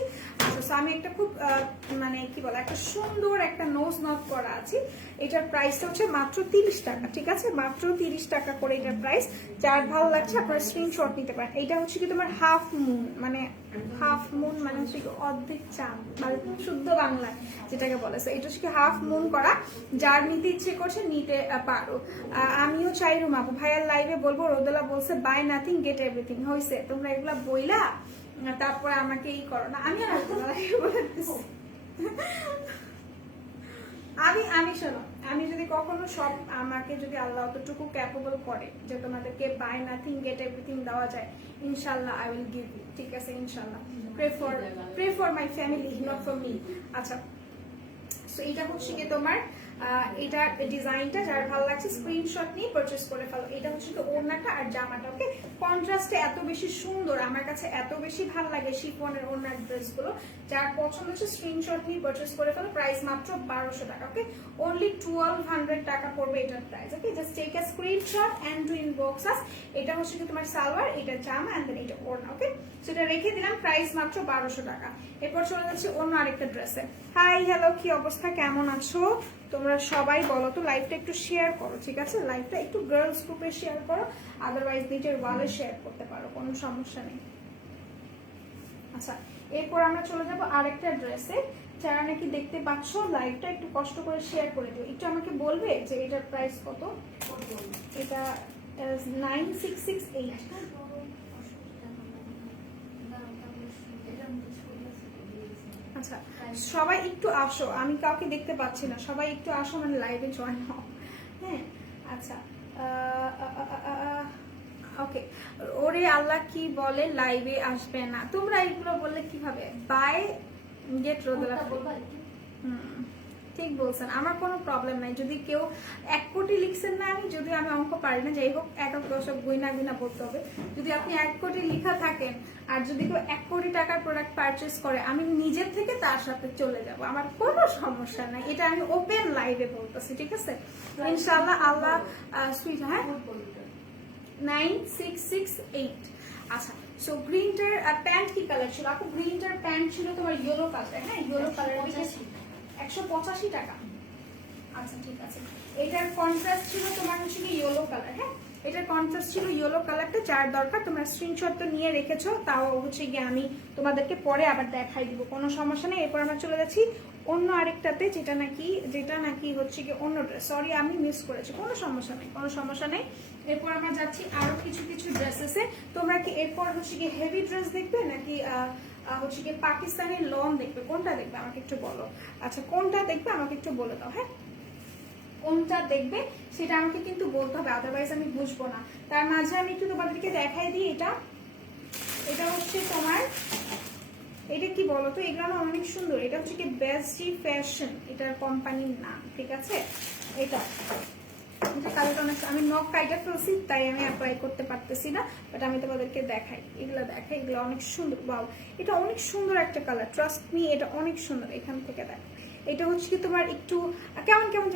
আচ্ছা আমি একটা খুব মানে কি বলে একটা সুন্দর একটা নোজ নট করা আছে, এটার প্রাইসটা হচ্ছে মাত্র 30 টাকা, ঠিক আছে মাত্র 30 টাকা করে এটার প্রাইস। যার ভালো লাগছে আপনারা স্ক্রিনশট নিতে পারেন। এটা হচ্ছে কি তোমার হাফ মুন মানে হচ্ছে কি অর্ধেক চাঁদ, মানে শুদ্ধ বাংলায় যেটাকে বলে। এটা হচ্ছে কি হাফ মুন করা, যার নিতে ইচ্ছে করছে নিতে পারো। আমিও চাই রুম আপু ভাইয়ার লাইভে বলবো, রোদেলা বলছে বাই নাথিং গেট এভরিথিং। হয়েছে তোমরা এগুলা বইলা তারপরে আমাকে এই করো না, আমি আর আমি শোনো, আমি যদি কখনো সব আমাকে যদি আল্লাহ অতটুকু ক্যাপেবল করে যে তোমাদেরকে বাই নাথিং গেট এভরিথিং দেওয়া যায়, ইনশাল্লাহ আই উইল গিভ ইউ, ঠিক আছে ইনশাল্লাহ। Pray for my family not for me. আচ্ছা সো এটা হচ্ছে কি তোমার এটা ডিজাইনটা যার ভালো লাগছে স্ক্রিনশট নিয়ে পারচেজ করে ফেলো। এটা হচ্ছে কি ওড়নাটা আর জামাটা, ওকে? কন্ট্রাস্টে এত বেশি সুন্দর, আমার কাছে এত বেশি ভালো লাগে শিফনের ওড়নার ড্রেসগুলো। যার পছন্দ হচ্ছে স্ক্রিনশট নিয়ে পারচেজ করে ফেলো। প্রাইস মাত্র 1200 টাকা, ওকে? অনলি 1200 টাকা পড়বে এটার price, okay? Just take a screenshot and to inbox us. এটা হচ্ছে কি তোমার সালোয়ার, এটা জামা এন্ড দেন এটা ওড়না, ওকে? সো এটা রেখে দিলাম, প্রাইস মাত্র 1200 টাকা। এরপর চলে যাচ্ছে অন্য আরেকটা ড্রেসে। হাই হ্যালো, কি অবস্থা, কেমন আছো তোমরা সবাই? বলো তো, লাইভটা একটু শেয়ার করো, ঠিক আছে? লাইভটা একটু গার্লস গ্রুপে শেয়ার করো, আদারওয়াইজ নিজের ওয়ালে শেয়ার করতে পারো, কোনো সমস্যা নেই। আচ্ছা, এরপর আমরা চলে যাবো আরেকটা ড্রেসে। যারা নাকি দেখতে পাচ্ছ লাইভটা, একটু কষ্ট করে শেয়ার করে দিও। একটু আমাকে বলবে যে এটার প্রাইস কত? এটা 9668। আচ্ছা, সবাই একটু আসো, আমি কাউকে দেখতে পাচ্ছি না, সবাই একটু আসো, মানে লাইভে জয়েন হও। হ্যাঁ, আচ্ছা, ওকে। ওরে আল্লাহ, কি বলে লাইভে আসবে না? তোমরা এইগুলো বললে কিভাবে? বাই গেট রোদেলা। ঠিক বলছেন, আমার কোনো প্রবলেম নাই। যদি কেউ 1 কোটি লিখছেন না, আমি যদিও আমি অঙ্ক পারি না, যাই হোক, একক দশক গুইনা গুইনা বলতে হবে। যদি আপনি 1 কোটি লিখা থাকেন আর যদি কেউ 1 কোটি টাকার প্রোডাক্ট পারচেস করে, আমি নিজের থেকে তার সাথে চলে যাব, আমার কোনো সমস্যা নাই। এটা আমি ওপেন লাইভে বলতেছি, ঠিক আছে? ইনশাআল্লাহ আল্লাহ সুইট। হ্যাঁ, 9668। আচ্ছা, সো গ্রিনটার প্যান্ট কি কালার ছিল আপু? গ্রিনটার প্যান্ট ছিল তোমার ইয়েলো কালার। হ্যাঁ, ইয়েলো কালার, 185 টাকা। আচ্ছা, ঠিক আছে। এটার কন্ট্রাস্ট ছিল তোমার হচ্ছে কি ইয়েলো কালার। হ্যাঁ, এটার কন্ট্রাস্ট ছিল ইয়েলো কালারটা। যার দরকার তোমরা স্ক্রিনশট তো নিয়ে রেখেছো, তাও হচ্ছে গিয়ে আমি তোমাদেরকে পরে আবার দেখাই দিব, কোনো সমস্যা নেই। এরপর আমরা চলে যাচ্ছি অন্য আরেকটাতে, যেটা নাকি হচ্ছে কি অন্য ড্রেস। সরি, আমি মিস করেছি, কোনো সমস্যা নেই, কোনো সমস্যা নেই। এরপর আমরা যাচ্ছি আরো কিছু ড্রেসেসে। তোমরা কি এরপর হচ্ছে কি হেভি ড্রেস দেখবে নাকি হচ্ছে কি পাকিস্তানি লং দেখবে? কোনটা দেখবে আমাকে একটু বলো। আচ্ছা, কোনটা দেখবে আমাকে একটু বলে দাও। হ্যাঁ, কোনটা দেখবে সেটা আমাকে কিন্তু বলতে হবে, আদারওয়াইজ আমি বুঝবো না। তার মাঝে আমি একটু তোমাদেরকে দেখাই দিই। এটা হচ্ছে তোমার, এটা কি বলো তো, এগুলো না অনেক সুন্দর। এটা হচ্ছে কি বেস্টি ফ্যাশন, এটার কোম্পানির নাম, ঠিক আছে? এটা কালারটা অনেক, আমি নখ কাইটা ফেলছি তাই আমি অ্যাপ্লাই করতে পারতেছি না, বাট আমি তোমাদেরকে দেখাই। এগুলো অনেক সুন্দর। বাও, এটা অনেক সুন্দর একটা কালার, ট্রাস্ট মি, এটা অনেক সুন্দর। এখান থেকে দেখো, এটা হচ্ছে কি তোমার একটু কেমন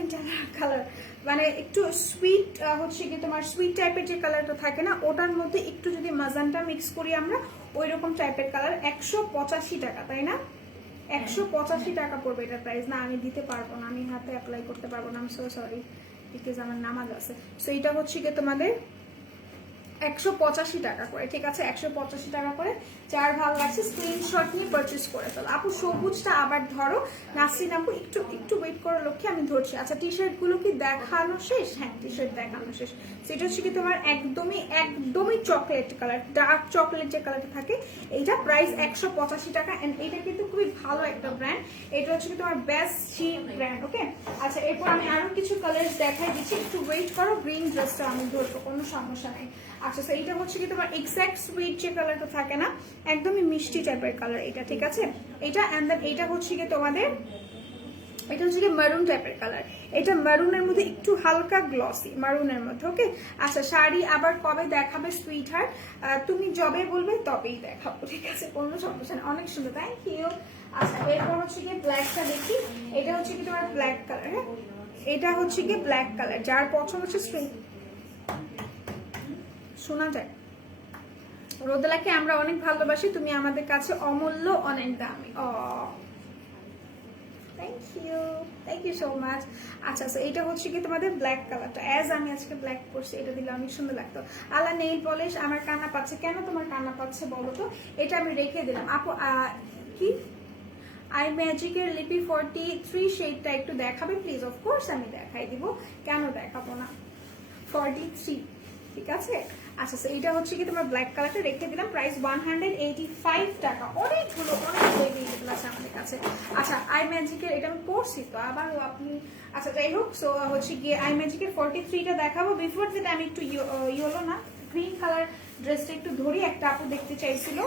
কালার, মানে একটু সুইট, হচ্ছে কি তোমার সুইট টাইপের যে কালারটা থাকে না, ওটার মধ্যে একটু যদি মাজানটা মিক্স করি আমরা, ওই রকম টাইপের কালার। 185 টাকা, তাই না? 185 টাকা পড়বে এটার প্রাইস। না, আমি দিতে পারবো না, আমি হাতে অ্যাপ্লাই করতে পারবো না, আমি সো সরি, বিকজ আমার নামাজ আছে। সো এটা হচ্ছে কি তোমাদের 185 টাকা করে, ঠিক আছে? 185 টাকা করে। যার ভালো লাগছে স্ক্রিনশট নিয়ে পারচেজ করে ফেলো। আপু সবুজটা আবার ধরো, নাসরিন আপু একটু ওয়েট করো লক্ষ্যে, আমি ধরছি। আচ্ছা, টি শার্ট গুলো কি দেখানো শেষ? হ্যাঁ, টি শার্ট দেখানো শেষ। সেটা হচ্ছে কি তোমার একদমই চকলেট কালার, ডার্ক চকলেট যে কালারটা থাকে, এইটা প্রাইস 185 টাকা। এন্ড এটা কিন্তু খুবই ভালো একটা ব্র্যান্ড, এটা হচ্ছে কি তোমার বেস্ট চিপ ব্র্যান্ড, ওকে? আচ্ছা, এরপর আমি আরো কিছু কালার দেখাই দিচ্ছি, একটু ওয়েট করো। গ্রিন ড্রেসটা আমি ধরবো, কোনো সমস্যা নেই। আচ্ছা, তো এইটা হচ্ছে কি তোমার এক্সাক্ট সুইট যে কালারটা থাকে না, একদমই মিষ্টি টাইপের কালার এটা, ঠিক আছে? এটা এন্ড দেন এটা হচ্ছে কি তোমাদের, এটা হচ্ছে কি মারুন টাইপের কালার। এটা মারুনের মধ্যে একটু হালকা গ্লসি মারুনের মধ্যে, ওকে? আচ্ছা, শাড়ি আবার কবে দেখাবে সুইট হার্ট? তুমি যবে বলবে তবেই দেখাবো, ঠিক আছে? কোনো সমস্যা নেই, অনেক সুন্দর, থ্যাংক ইউ। আচ্ছা, এরপর হচ্ছে কি ব্ল্যাকটা দেখি। এটা হচ্ছে কি তোমার ব্ল্যাক কালার। হ্যাঁ, এটা হচ্ছে কি ব্ল্যাক কালার। যার পছন্দ হচ্ছে শোনা যায়, রোদেলাকে আমরা অনেক ভালোবাসি, তুমি আমাদের কাছে অমূল্য, অনেক দামি। Thank you so much. আচ্ছা, এইটা হচ্ছে কি তোমাদের ব্ল্যাক কালারটা, অ্যাজ আমি আজকে ব্ল্যাক পরছি, এটা দিলে অনেক সুন্দর লাগতো। আলা নেইল পলিশ, আমার কান্না পাচ্ছে। কেন তোমার কান্না পাচ্ছে বলো তো? এটা আমি রেখে দিলাম। আপু কি আই ম্যাজিকের লিপি 43 শেডটা একটু দেখাবে প্লিজ? অফকোর্স আমি দেখাই দিব, কেন দেখাবো না। 43, ঠিক আছে? আচ্ছা, এইটা হচ্ছে কি তোমার ব্ল্যাক কালারটা রেখে দিলাম, প্রাইস 185 টাকা। অনেক আছে আমাদের কাছে। আচ্ছা, আই ম্যাজিকের, এটা আমি পরছি তো আবারও আপনি। আচ্ছা, যাই হোক, সো হচ্ছে গিয়ে আই ম্যাজিকের 43টা দেখাবো। বিফোর যেটা আমি একটু ইয়েলো না গ্রিন কালার ড্রেসটা একটু ধরি, একটা আপু দেখতে চাইছিল।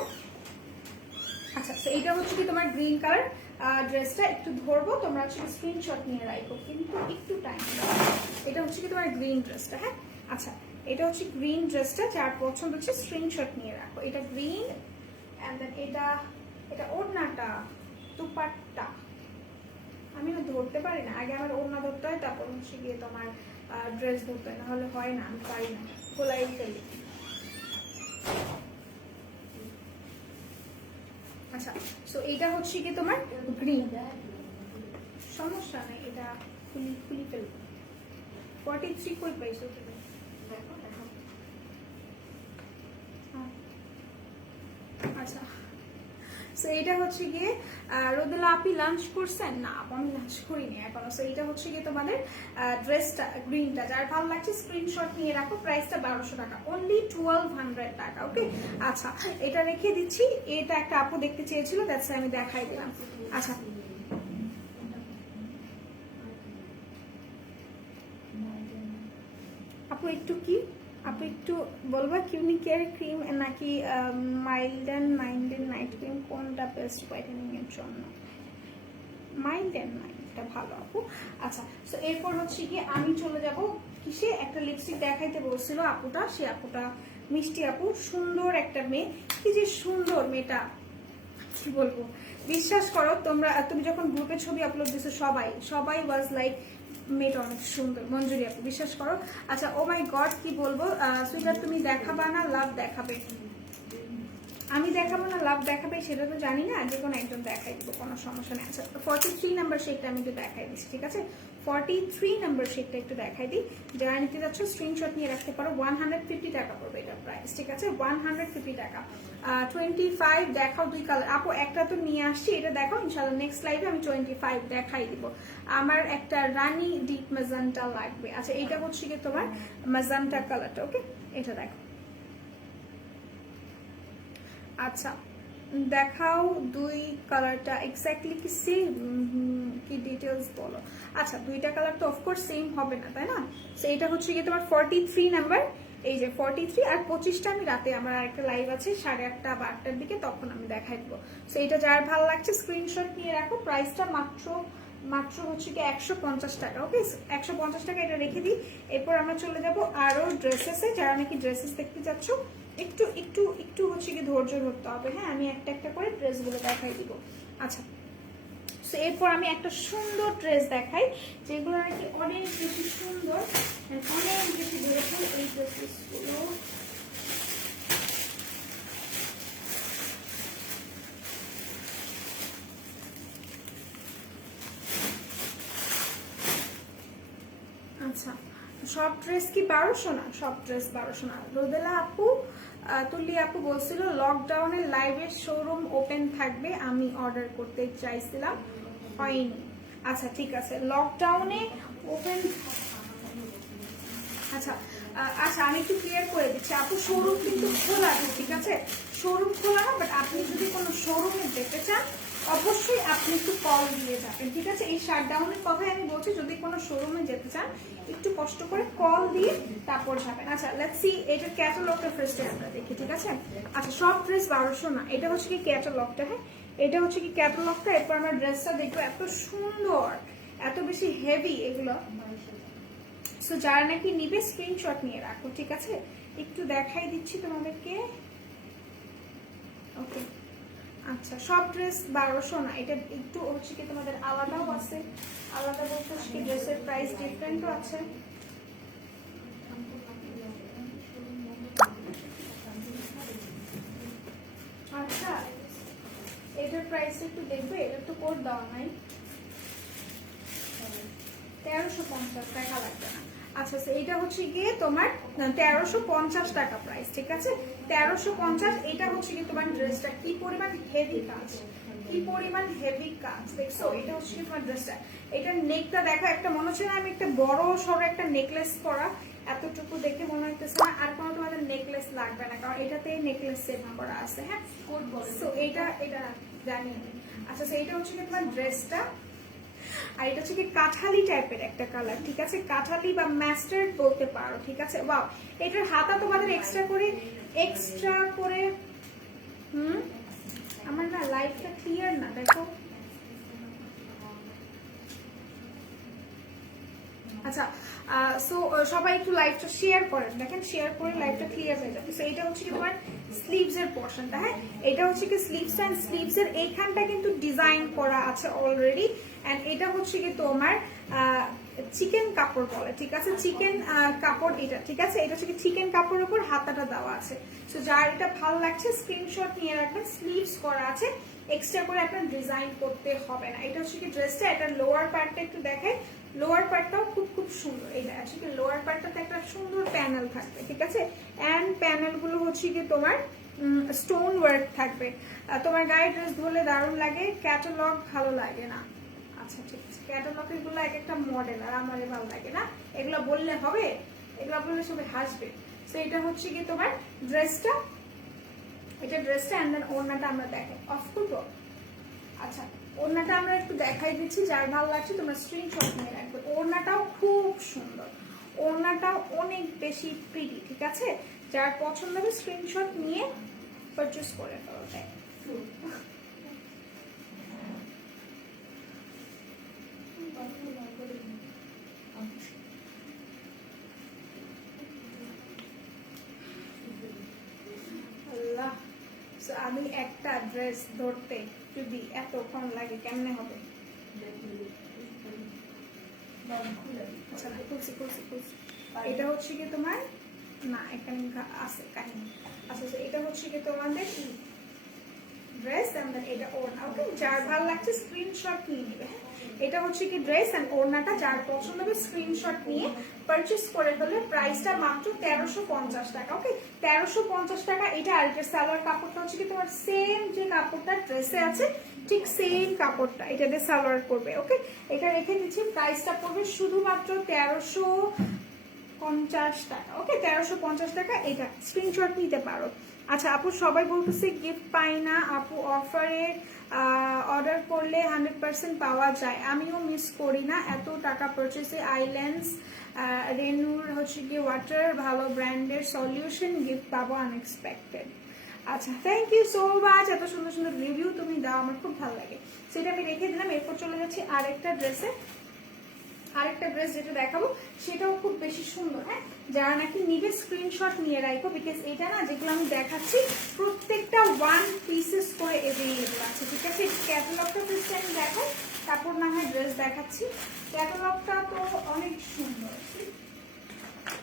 আচ্ছা, এইটা হচ্ছে কি তোমার গ্রিন কালার, ড্রেসটা একটু ধরবো, তোমরা হচ্ছে স্ক্রিনশট নিয়ে রাখো, কিন্তু একটু টাইম। এটা হচ্ছে কি তোমার গ্রিন ড্রেসটা, হ্যাঁ আচ্ছা এটা হচ্ছে গ্রিন ড্রেসটা, যার পছন্দ হচ্ছে স্ক্রিনশট নিয়ে রাখো। এটা গ্রিন এন্ড দেন এটা ওড়নাটা, দুপাট্টা আমি না ধরতে পারি না, আগে আমার ওড়না ধরতে হয়, তারপর হচ্ছে গিয়ে তোমার ড্রেস ধরতে হয়, নাহলে হয় না, আমি পারি না, খোলাই ফেলি। আচ্ছা সো এটা হচ্ছে কি তোমার গ্রিন, সমস্যা নেই, এটা খুলি ফেলবো। 43 কই পাইছো তুমি? আচ্ছা সো এটা হচ্ছে গিয়ে রোদেলা আপনি লাঞ্চ করছেন? না আপু আমি লাঞ্চ করিনি এখনো। সো এটা হচ্ছে গিয়ে তোমাদের ড্রেসটা গ্রিনটা, যার ভালো লাগছে স্ক্রিনশট নিয়ে রাখো। প্রাইসটা 1200 টাকা, অনলি 1200 টাকা। ওকে আচ্ছা এটা রেখে দিচ্ছি, এটা একটা আপু দেখতে চেয়েছিল, দ্যাটস আমি দেখাই দিলাম। আচ্ছা আপু একটু কি, আপু একটু বলবা কিউনিকেয়ার ক্রিম নাকি মাইল্ড অ্যান্ড নাইট ক্রিম কোনটা বেস্ট হোয়াইটেনিং এর জন্য? মাইল্ড অ্যান্ড নাইটটা ভালো আপু। আচ্ছা সো এরপর হচ্ছে কি আমি চলে যাব কিসে, একটা লিপস্টিক দেখাইতে বলছিল আপুটা, সে আপুটা মিষ্টি আপু, সুন্দর একটা মেয়ে, কি যে সুন্দর মেয়েটা, কি বলবো, বিশ্বাস করো তোমরা, তুমি যখন গ্রুপে ছবি আপলোড দিছো সবাই ওয়াজ লাইক মেয়েটা অনেক সুন্দর, মঞ্জুরি আপু বিশ্বাস করো। আচ্ছা ও মাই গড কি বলবো, সুইটার তুমি দেখাবা না লাভ দেখাবে? আমি দেখাবো না লাভ দেখাবে সেটা তো জানি না, যে কোনো একজন দেখাই দিব, কোনো সমস্যা নেই। আচ্ছা 43 নাম্বার শেডটা আমি একটু দেখাই দিচ্ছি, ঠিক আছে 43 নাম্বার শেডটা একটু দেখাই দিই, যারা নিতে যাচ্ছ স্ক্রিনশট নিয়ে রাখতে পারো। 150 টাকা পড়বে এটা প্রাইস, ঠিক আছে 150 টাকা। 25 দেখাও, দুই কালার আপু, একটা তো নিয়ে আসছি, এটা দেখাও ইনশাআল্লাহ নেক্সট লাইভে আমি 25 দেখাই দিব। আমার একটা রানী ডিপ ম্যাজেন্টা লাগবে। আচ্ছা এইটা হচ্ছে কি তোমার ম্যাজেন্টা কালারটা, ওকে এটা দেখো। আচ্ছা দেখাও দুই কালারটা এক্স্যাক্টলি কি সেম, কি ডিটেলস বলো। আচ্ছা দুইটা কালার তো অফকোর্স সেম হবে না তাই না, সো এটা হচ্ছে কি তোমার 43 নাম্বার, এই যে 43 আর 25টা আমি রাতে, আমার আরেকটা লাইভ আছে 8:30 বা 8টার দিকে, তখন আমি দেখাই দেবো। সো এটা যার ভালো লাগছে স্ক্রিনশট নিয়ে রাখো। প্রাইসটা মাত্র হচ্ছে কি 150 টাকা, ওকে 150 টাকা এটা রেখে দিই। এরপর আমরা চলে যাব আরো ড্রেসেসে, যারা নাকি ড্রেসেস দেখতে যাচ্ছ একটু একটু একটু হচ্ছে কি ধৈর্য ধরতে হবে, হ্যাঁ আমি একটা একটা করে ড্রেসগুলো দেখাই দিব। আচ্ছা সো এরপর আমি একটা সুন্দর ড্রেস দেখাই, যেগুলো নাকি অনেক বেশি সুন্দর, অনেক বেশি বিউটিফুল এই ড্রেসগুলো। আচ্ছা সব ড্রেস কি 1200 না? সব ড্রেস 1200 না। রোদেলা আপু তুলি আপু বলছিল লকডাউনে লাইভের শোরুম ওপেন থাকবে, আমি অর্ডার করতে চাইছিলাম হয়নি। আচ্ছা ঠিক আছে লকডাউনে ওপেন, আচ্ছা আচ্ছা আমি একটু ক্লিয়ার করে দিচ্ছি আপু, শোরুম কিন্তু খোলা আছে, ঠিক আছে শোরুম খোলা না, বাট আপনি যদি কোনো শোরুমে যেতে চান অবশ্যই আপনি একটু কল দিয়ে যাবেন, ঠিক আছে এই শাটডাউনের কথাই আমি বলছি, যদি কোনো শোরুমে যেতে চান একটু কষ্ট করে কল দিয়ে তারপর যাবেন। আচ্ছা লেটস সি এটার ক্যাটালগটা ফার্স্টে আমরা দেখি, ঠিক আছে। আচ্ছা সব ড্রেস 1200 না, এটা হচ্ছে কি ক্যাটালগটা, হ্যাঁ এটা হচ্ছে কি ক্যাটালগটা। এরপর আমরা ড্রেসটা দেখবো, এত সুন্দর এত বেশি হেভি এগুলো। সো যারা নাকি নিবে স্ক্রিনশট নিয়ে রাখো, ঠিক আছে একটু দেখাই দিচ্ছি তোমাদেরকে, ওকে আচ্ছা সব ড্রেস 1200 না, এটা একটু হচ্ছে কি তোমাদের আলাদাও আছে, আলাদা বলতে হচ্ছে কি ড্রেসের প্রাইস ডিফারেন্টও আছে। আচ্ছা এটার প্রাইস একটু দেখবে, এটা তো কোড দেওয়া নাই, 1350 টাকা লাগবে না। আচ্ছা এইটা হচ্ছে গিয়ে তোমার 1350 টাকা প্রাইস, ঠিক আছে 1350। এটা হচ্ছে কি তোমার ড্রেসটা কি পরিমাণ হেভি কাজ, কি পরিমাণ হেভি কাজ দেখছো, এটা হচ্ছে কি তোমার ড্রেসটা। এটার নেকটা দেখো, একটা মনে হচ্ছে না আমি একটা বড় সড়ো একটা নেকলেস পরা, এতটুকু দেখে মনে হইতেছে না আর কোনো তোমাদের নেকলেস লাগবে না, কারণ এটাতে নেকলেস সেট করা আছে, হ্যাঁ সো এটা জানি আমি। আচ্ছা এইটা হচ্ছে কি তোমার ড্রেসটা, আর এটা হচ্ছে কি কাঠালি টাইপের একটা কালার, ঠিক আছে কাঠালি বা মাস্টার্ড বলতে পারো, ঠিক আছে ওয়াও। এটার হাতা তোমাদের এক্সট্রা করে আমার না লাইটটা ক্লিয়ার না, দেখো আচ্ছা সো সবাই একটু লাইভটা শেয়ার করেন, দেখেন শেয়ার করে লাইভটা ক্লিয়ার হয়ে যাবে। সো এটা হচ্ছে কি তোমার স্লিভস এর পোরশনটা, হ্যাঁ এটা হচ্ছে কি স্লিভস এন্ড স্লিভস এর এইখানটা কিন্তু ডিজাইন করা আছে অলরেডি। এন্ড এটা হচ্ছে কি তোমার চিকেন কাপড় বলে, ঠিক আছে, চিকেন কাপড় এটা, ঠিক আছে, এটা হচ্ছে কি চিকেন কাপড়ের উপর হাতাটা দেওয়া আছে। সো যার এটা ভালো লাগছে স্ক্রিনশট নিয়ে রাখবেন, স্লিভস করা আছে, এক্সট্রা করে আপনার ডিজাইন করতে হবে না। এটা হচ্ছে কি ড্রেসটা, এটা লোয়ার পার্টটা একটু দেখাই, লোয়ার পার্টটাও খুব খুব সুন্দর। এই দেখা কি লোয়ার পার্টটাতে একটা সুন্দর প্যানেল থাকবে, ঠিক আছে, এন্ড প্যানেল গুলো হচ্ছে কি তোমার স্টোন ওয়ার্ক থাকবে। তোমার গায়ে ড্রেস ধরলে দারুণ লাগে, ক্যাটালগ ভালো লাগে না। আচ্ছা ঠিক আছে, ক্যাটালগ এগুলো এক একটা মডেল, আর আমাদের ভালো লাগে না, এগুলো বললে হবে, এগুলো বললে সবাই হাসবে। তো এটা হচ্ছে কি তোমার ড্রেসটা, এটা ড্রেসটা এন্ড দেন ওড়নাটা আমরা দেখাই অফ করবো। আচ্ছা ওড়নাটা আমরা একটু দেখাই দিচ্ছি, যার ভালো লাগছে তোমরা স্ক্রিনশট নিয়ে রাখবে। ওড়নাটাও খুব সুন্দর, ওড়নাটাও অনেক বেশি প্রিটি, ঠিক আছে, যার পছন্দ হবে স্ক্রিনশট নিয়ে পারচেজ করে ফেলো। আল্লাহ, আমি একটা ড্রেস ধরতে যদি এতক্ষণ লাগে কেমনে হবে? আচ্ছা খুলছি খুলছি খুলছি। এটা হচ্ছে কি তোমার, না এখানে আছে কাহিনী। আচ্ছা এটা হচ্ছে কি তোমাদের ড্রেস এন্ড এটা ওড়না, ওকে, যার ভালো লাগছে স্ক্রিনশট নিয়ে নেবে। এটা হচ্ছে কি ড্রেস এন্ড ওড়নাটা, যার পছন্দ হবে স্ক্রিনশট নিয়ে পারচেজ করে ফেলে। প্রাইসটা মাত্র 1350 টাকা, ওকে 1350 টাকা এটা। আর এটা সালোয়ার কাপড়টা হচ্ছে কি তোমার সেম যে কাপড়টা ড্রেসে আছে ঠিক সেম কাপড়টা এটা দিয়ে সালোয়ার করবে, ওকে। এটা রেখে দিচ্ছি, প্রাইসটা পড়বে শুধুমাত্র 1350 টাকা, ওকে 1350 টাকা। এটা স্ক্রিনশট নিতে পারো। আচ্ছা আপু সবাই বলতেছে গিফট পাই না আপু, অফারে অর্ডার করলে 100% পাওয়া যায়, আমিও মিস করি না এত টাকা পারচেসে। আইল্যান্ডস রেনুর হচ্ছে কি ওয়াটার ভালো ব্র্যান্ডের সলিউশন গিফট পাবো আনএক্সপেক্টেড। আচ্ছা থ্যাংক ইউ সো মাচ, এত সুন্দর সুন্দর রিভিউ তুমি দাও, আমার খুব ভালো লাগে। সেটা আমি রেখে দিলাম। এরপর চলে যাচ্ছি আরেকটা ড্রেসে, আরেকটা ড্রেস যেটা দেখাবো সেটাও খুব বেশি সুন্দর, হ্যাঁ যারা নাকি নিবে স্ক্রিনশট নিয়ে রাখো, বিকজ এটা না যেগুলো আমি দেখাচ্ছি প্রত্যেকটা ওয়ান পিসেস করে এভেলেবল আছে, ঠিক আছে। ক্যাটালগটা ফার্স্ট আমি দেখাই, তারপর না হয় ড্রেস দেখাচ্ছি। ক্যাটালগটা তো অনেক সুন্দর,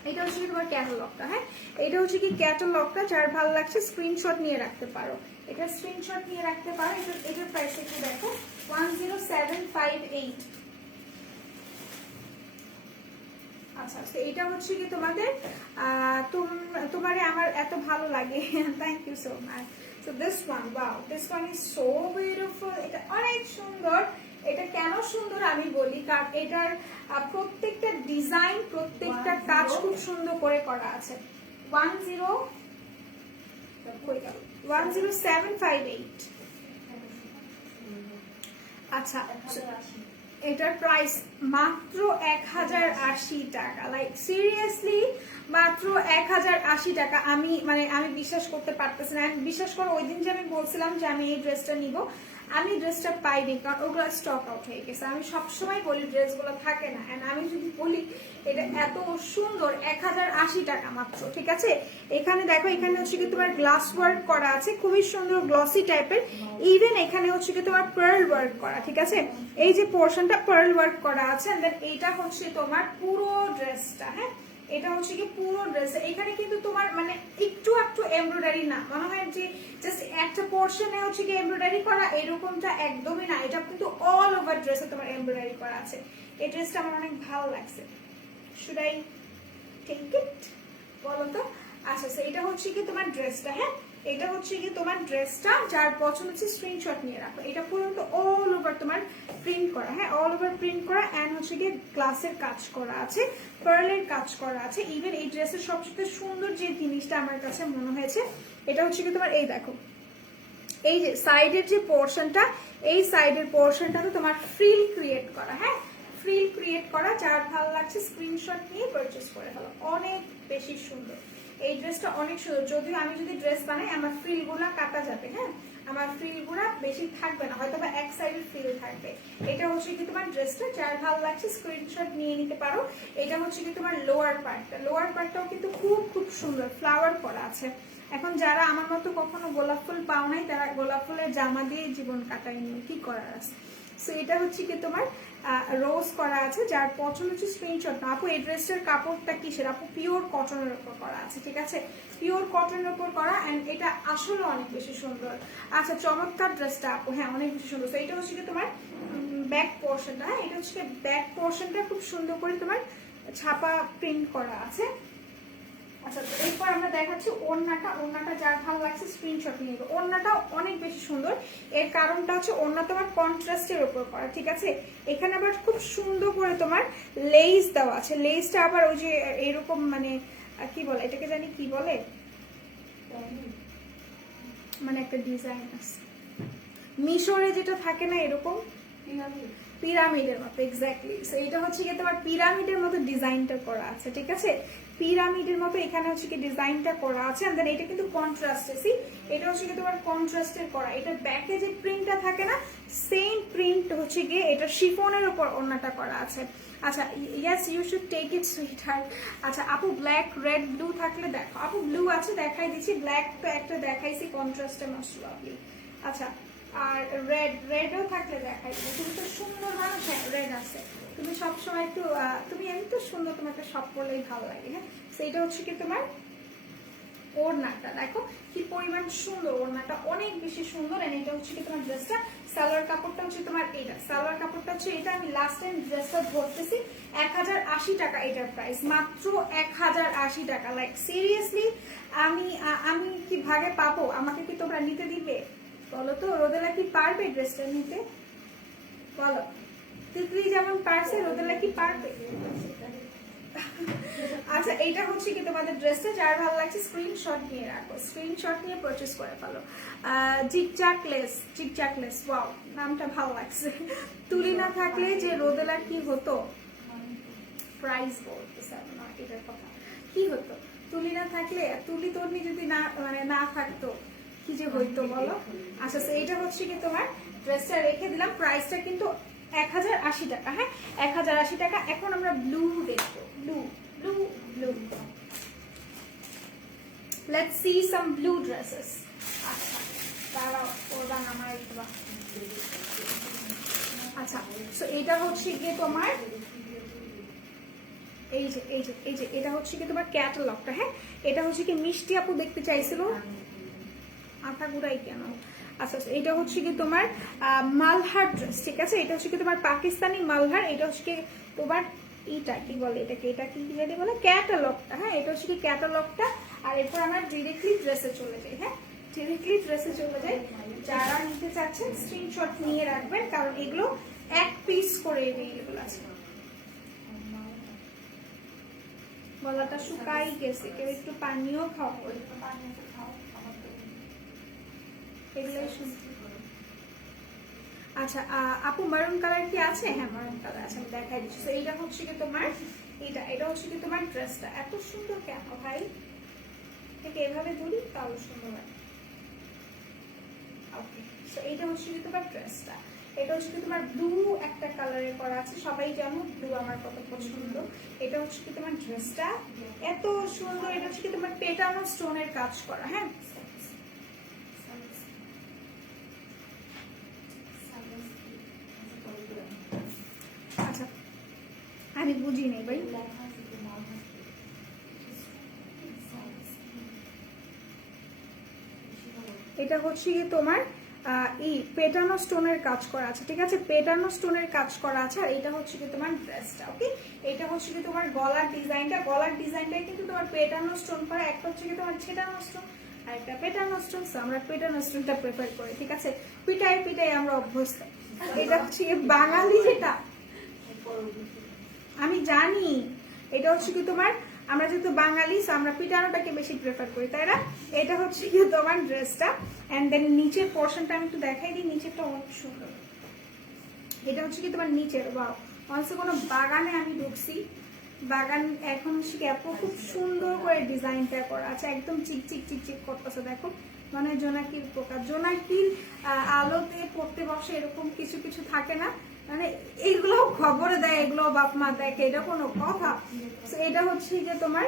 এটা হচ্ছে কি তোমার ক্যাটালগটা, হ্যাঁ এটা হচ্ছে কি ক্যাটালগটা, যার ভালো লাগছে স্ক্রিনশট নিয়ে রাখতে পারো, এটা স্ক্রিনশট নিয়ে রাখতে পারো। এটার প্রাইস একটু দেখো 10758। আচ্ছা এটা হচ্ছে কি তোমাদের তোমারে আমার এত ভালো লাগে, thank you so much. So this one, wow this one is so beautiful, এটা অনেক সুন্দর। এটা কেন সুন্দর আমি বলি, কারণ এটার প্রত্যেকটা ডিজাইন প্রত্যেকটা কাজ খুব সুন্দর করে করা আছে। 10758। আচ্ছা এটার প্রাইস মাত্র 1080 টাকা, লাইক সিরিয়াসলি মাত্র 1080 টাকা। আমি বিশ্বাস করতে পারতেছি না। বিশ্বাস করো ওই দিন যে আমি বলছিলাম যে আমি এই ড্রেসটা নিব, আমি ড্রেসটা পাইনি, কারণ ওগুলো স্টক আউট হয়ে গেছে। আমি সবসময় বলি ড্রেসগুলো থাকে না, এন্ড আমি যদি বলি এটা এত সুন্দর 1080 টাকা মাত্র, ঠিক আছে। এখানে দেখো, এখানে হচ্ছে কি তোমার গ্লাস ওয়ার্ক করা আছে, খুবই সুন্দর গ্লসি টাইপের। ইভেন এখানে হচ্ছে কি তোমার পার্ল ওয়ার্ক করা, ঠিক আছে, এই যে পোর্শনটা পার্ল ওয়ার্ক করা আছে। এন্ড দেন এইটা হচ্ছে তোমার পুরো ড্রেসটা, হ্যাঁ এটা হচ্ছে কি পুরো ড্রেস। এখানে কিন্তু তোমার একটু এমব্রয়ডারি না, মনে হয় যে জাস্ট একটা পোর্শনে হচ্ছে কি এমব্রয়ডারি করা, এরকমটা একদমই না। এটা কিন্তু অল ওভার ড্রেসে তোমার এমব্রয়ডারি করা আছে। এই ড্রেসটা আমার অনেক ভালো লাগছে। শুড আই টেক ইট বলো তো? আচ্ছা এটা হচ্ছে কি তোমার ড্রেসটা, হ্যাঁ এটা হচ্ছে কি তোমার ড্রেসটা, যার পছন্দ হচ্ছে স্ক্রিনশট নিয়ে রাখো। এটা পুরো অল ওভার তোমার প্রিন্ট করা, হ্যাঁ অল ওভার প্রিন্ট করা, এন্ড হচ্ছে কি গ্লাসের কাজ করা আছে, পার্লের কাজ করা আছে। ইভেন এই ড্রেসের সবচেয়ে সুন্দর যে জিনিসটা আমার কাছে মনে হয়েছে, এটা হচ্ছে কি তোমার এই দেখো, এই যে সাইডের যে পোর্শনটা, এই সাইডের পোর্শনটাতে তোমার ফ্রিল ক্রিয়েট করা, হ্যাঁ ফ্রিল ক্রিয়েট করা। যার ভালো লাগছে স্ক্রিনশট নিয়ে পারচেজ করে ফেলো, অনেক বেশি সুন্দর। এই ড্রেসটা অনেক সুন্দর, যদিও আমি যদি ড্রেস বানাই আমার ফ্রিল গুলা কাটা যাবে, হ্যাঁ আমার ফ্রিলগুলো বেশি থাকবে না, হয়তো বা এক সাইডের ফ্রিল থাকবে। এটা হচ্ছে কি তোমার ড্রেসটা, যার ভালো লাগছে স্ক্রিনশট নিয়ে নিতে পারো। এটা হচ্ছে কি তোমার লোয়ার পার্টটাও কিন্তু খুব খুব সুন্দর ফ্লাওয়ার করা আছে। এখন যারা আমার মতো কখনো গোলাপ ফুল পাও নাই, তারা গোলাপ ফুলের জামা দিয়ে জীবন কাটায়নি, কি করার আছে। সো এটা হচ্ছে কি তোমার রোজ করা আছে, যার পছন্দ হচ্ছে স্ক্রিনশট না। আপু এই ড্রেসটার কাপড়টা কিসের? আপু পিওর কটনের উপর করা আছে, ঠিক আছে, পিওর কটনের উপর করা, এন্ড এটা আসলে অনেক বেশি সুন্দর। আচ্ছা চমৎকার ড্রেসটা আপু, হ্যাঁ অনেক বেশি সুন্দর। তো এটা হচ্ছে কি তোমার ব্যাক পোর্শনটা, হ্যাঁ এটা হচ্ছে ব্যাক পোর্শনটা খুব সুন্দর করে তোমার ছাপা প্রিন্ট করা আছে। আচ্ছা তো এরপর আমরা দেখাচ্ছি ওড়নাটা যার ভালো লাগছে স্ক্রিনশট নিয়ে নেবে। ওড়নাটা অনেক বেশি সুন্দর, এর কারণটা হচ্ছে ওড়না তোমার কন্ট্রাস্টের উপর করা, ঠিক আছে। এখানে আবার খুব সুন্দর করে তোমার লেস দেওয়া আছে, লেসটা আবার ওই যে এরকম মানে কি বলে এটাকে, জানি কি বলে, মানে একটা ডিজাইন আছে মিশরে যেটা থাকে না এরকম পিরামিডের মতো, এক্স্যাক্টলি। সো এটা হচ্ছে কি তোমার পিরামিডের মতো ডিজাইনটা করা আছে, ঠিক আছে, পিরামিডের মতো এখানে হচ্ছে কি ডিজাইনটা করা আছে। এন্ড দেন এটা কিন্তু কন্ট্রাস্টে, সি এটা হচ্ছে কি তোমার কন্ট্রাস্টের করা। এটা ব্যাকে যে প্রিন্টটা থাকে না, সেম প্রিন্ট হচ্ছে গিয়ে এটা শিফনের উপর ওড়নাটা করা আছে। আচ্ছা yes you should take it sweetheart. আচ্ছা আপু ব্ল্যাক রেড ব্লু থাকলে দেখো, আপু ব্লু আছে দেখাই দিচ্ছি, ব্ল্যাক তো একটা দেখাইছি কন্ট্রাস্টে মাসলো আপনি। আচ্ছা আর রেডও থাকলে দেখাই দিবে, তুমি তো সুন্দর মানুষ, হ্যাঁ রেড আছে, তুমি সবসময় একটু তুমি এমনি তো সুন্দর, তোমাকে সব পরলেই ভালো লাগে, হ্যাঁ। সেইটা হচ্ছে কি তোমার ওড়নাটা, দেখো কি পরিমাণ সুন্দর, ওড়নাটা অনেক বেশি সুন্দর। এন্ড এটা হচ্ছে কি তোমার ড্রেসটা, সালোয়ার কাপড়টা হচ্ছে তোমার এটা, সালোয়ার কাপড়টা হচ্ছে এটা। আমি লাস্ট টাইম ড্রেসটা ধরতেছি 1080 টাকা এটার প্রাইস, মাত্র 1080 টাকা। লাইক সিরিয়াসলি আমি কি ভাগে পাবো? আমাকে কি তোমরা নিতে দিবে বলো তো? রোদেলা কি পারবে ড্রেসটা নিতে বলো? তিতলি যেমন পারছে, রোদেলা কি পারবে? আচ্ছা এইটা হচ্ছে কি তোমাদের ড্রেসটা, যার ভালো লাগছে স্ক্রিনশট নিয়ে রাখো, স্ক্রিনশট নিয়ে পারচেজ করে ফেলো। জিগজ্যাকলেস, ওয়াও নামটা ভালো লাগছে। তুলি না থাকলে যে রোদেলার কি হতো, প্রাইস বলতেছে না এটার কথা, কি হতো তুলি না থাকলে, তুলি তর্নি যদি না মানে না থাকতো কি যে হইতো বলো। আচ্ছা এইটা হচ্ছে কি তোমার ড্রেসটা রেখে দিলাম, প্রাইসটা কিন্তু 1080 টাকা, হ্যাঁ 1080 টাকা। এখন আমরা ব্লু দেখবো, blue blue blue, let's see some blue dresses. আচ্ছা তারা ওরা আমার আচ্ছা সো এটা হচ্ছে গিয়ে তোমার এই যে এই যে এই যে এটা হচ্ছে কি তোমার ক্যাটালগটা, হ্যাঁ এটা হচ্ছে কি মিষ্টি আপু দেখতে চাইছিল, আঠা গুড়াই কেন। আচ্ছা এটা হচ্ছে কি তোমার মালহার ড্রেস, ঠিক আছে, এটা হচ্ছে কি তোমার পাকিস্তানি মালহার। এটা হচ্ছে কি তোমার এটা কি বলে, এটাকে এটা কি জানি বলে, ক্যাটালগটা, হ্যাঁ এটা হচ্ছে কি ক্যাটালগটা। আর এরপর আমরা ডিরেক্টলি ড্রেসে চলে যাই, হ্যাঁ ডিরেক্টলি ড্রেসে চলে যাই। যারা নিতে চাচ্ছেন স্ক্রিনশট নিয়ে রাখবেন, কারণ এগুলো এক পিস করে এভেলেবল আছে। গলাটা শুকাই গেছে, কেউ একটু পানিও খাও, এগুলোই শুনছি। আচ্ছা আপু মারুন কালার কি আছে? হ্যাঁ মারুন কালার আছে, আমি দেখাই দিচ্ছি। তো এইটা হচ্ছে কি তোমার এটা হচ্ছে কি তোমার ড্রেসটা এত সুন্দর কেন ভাই, এটাকে এভাবে ধরি তাহলে সুন্দর লাগে। ওকে সো এইটা হচ্ছে কি তোমার ড্রেসটা, এটা হচ্ছে কি তোমার ব্লু একটা কালারে করা আছে, সবাই জানো ব্লু আমার কত পছন্দ। এটা হচ্ছে কি তোমার ড্রেসটা এত সুন্দর, এটা হচ্ছে কি তোমার পেটানো স্টোনের কাজ করা, হ্যাঁ আচ্ছা আমি বুঝি নেই ভাই। এটা হচ্ছে কি তোমার এই পেটানো স্টোনের কাজ করা আছে, ঠিক আছে, পেটানো স্টোনের কাজ করা আছে। আর এটা হচ্ছে কি তোমার ড্রেসটা, ওকে এটা হচ্ছে কি তোমার গলার ডিজাইনটাই কিন্তু তোমার পেটানো স্টোন করা। একটা হচ্ছে কি তোমার ছেটানো স্টোন আর একটা পেটানো স্টোন। আমরা পেটানো স্টোনটা প্রেফার করি, ঠিক আছে, পিটাই আমরা অভ্যস্ত। এটা হচ্ছে কি বাঙালি, এটা আমি জানি, এটা হচ্ছে কি তোমার আমরা যেহেতু বাঙালি আমরা পিটানোটাকে বেশি প্রেফার করি, তাই না। এটা হচ্ছে কি তোমার ড্রেসটা। এন্ড দেন নিচের পোর্শনটা আমি একটু দেখাই দিই, নিচেরটা অনেক সুন্দর। এটা হচ্ছে কি তোমার নিচের, ওয়াও অবশ্য কোনো বাগানে আমি ঢুকছি, বাগান এখন হচ্ছে কি এত খুব সুন্দর করে ডিজাইনটা করা আছে, একদম চিকচিক করতেছে, দেখো মানে জোনাকির পোকা, জোনাকির আলোতে পড়তে বসে, এরকম কিছু কিছু থাকে না, মানে এইগুলো খবরে দেয়, এগুলো বাপ মা দেখে, এটা কোনো কথা? তো এটা হচ্ছে যে তোমার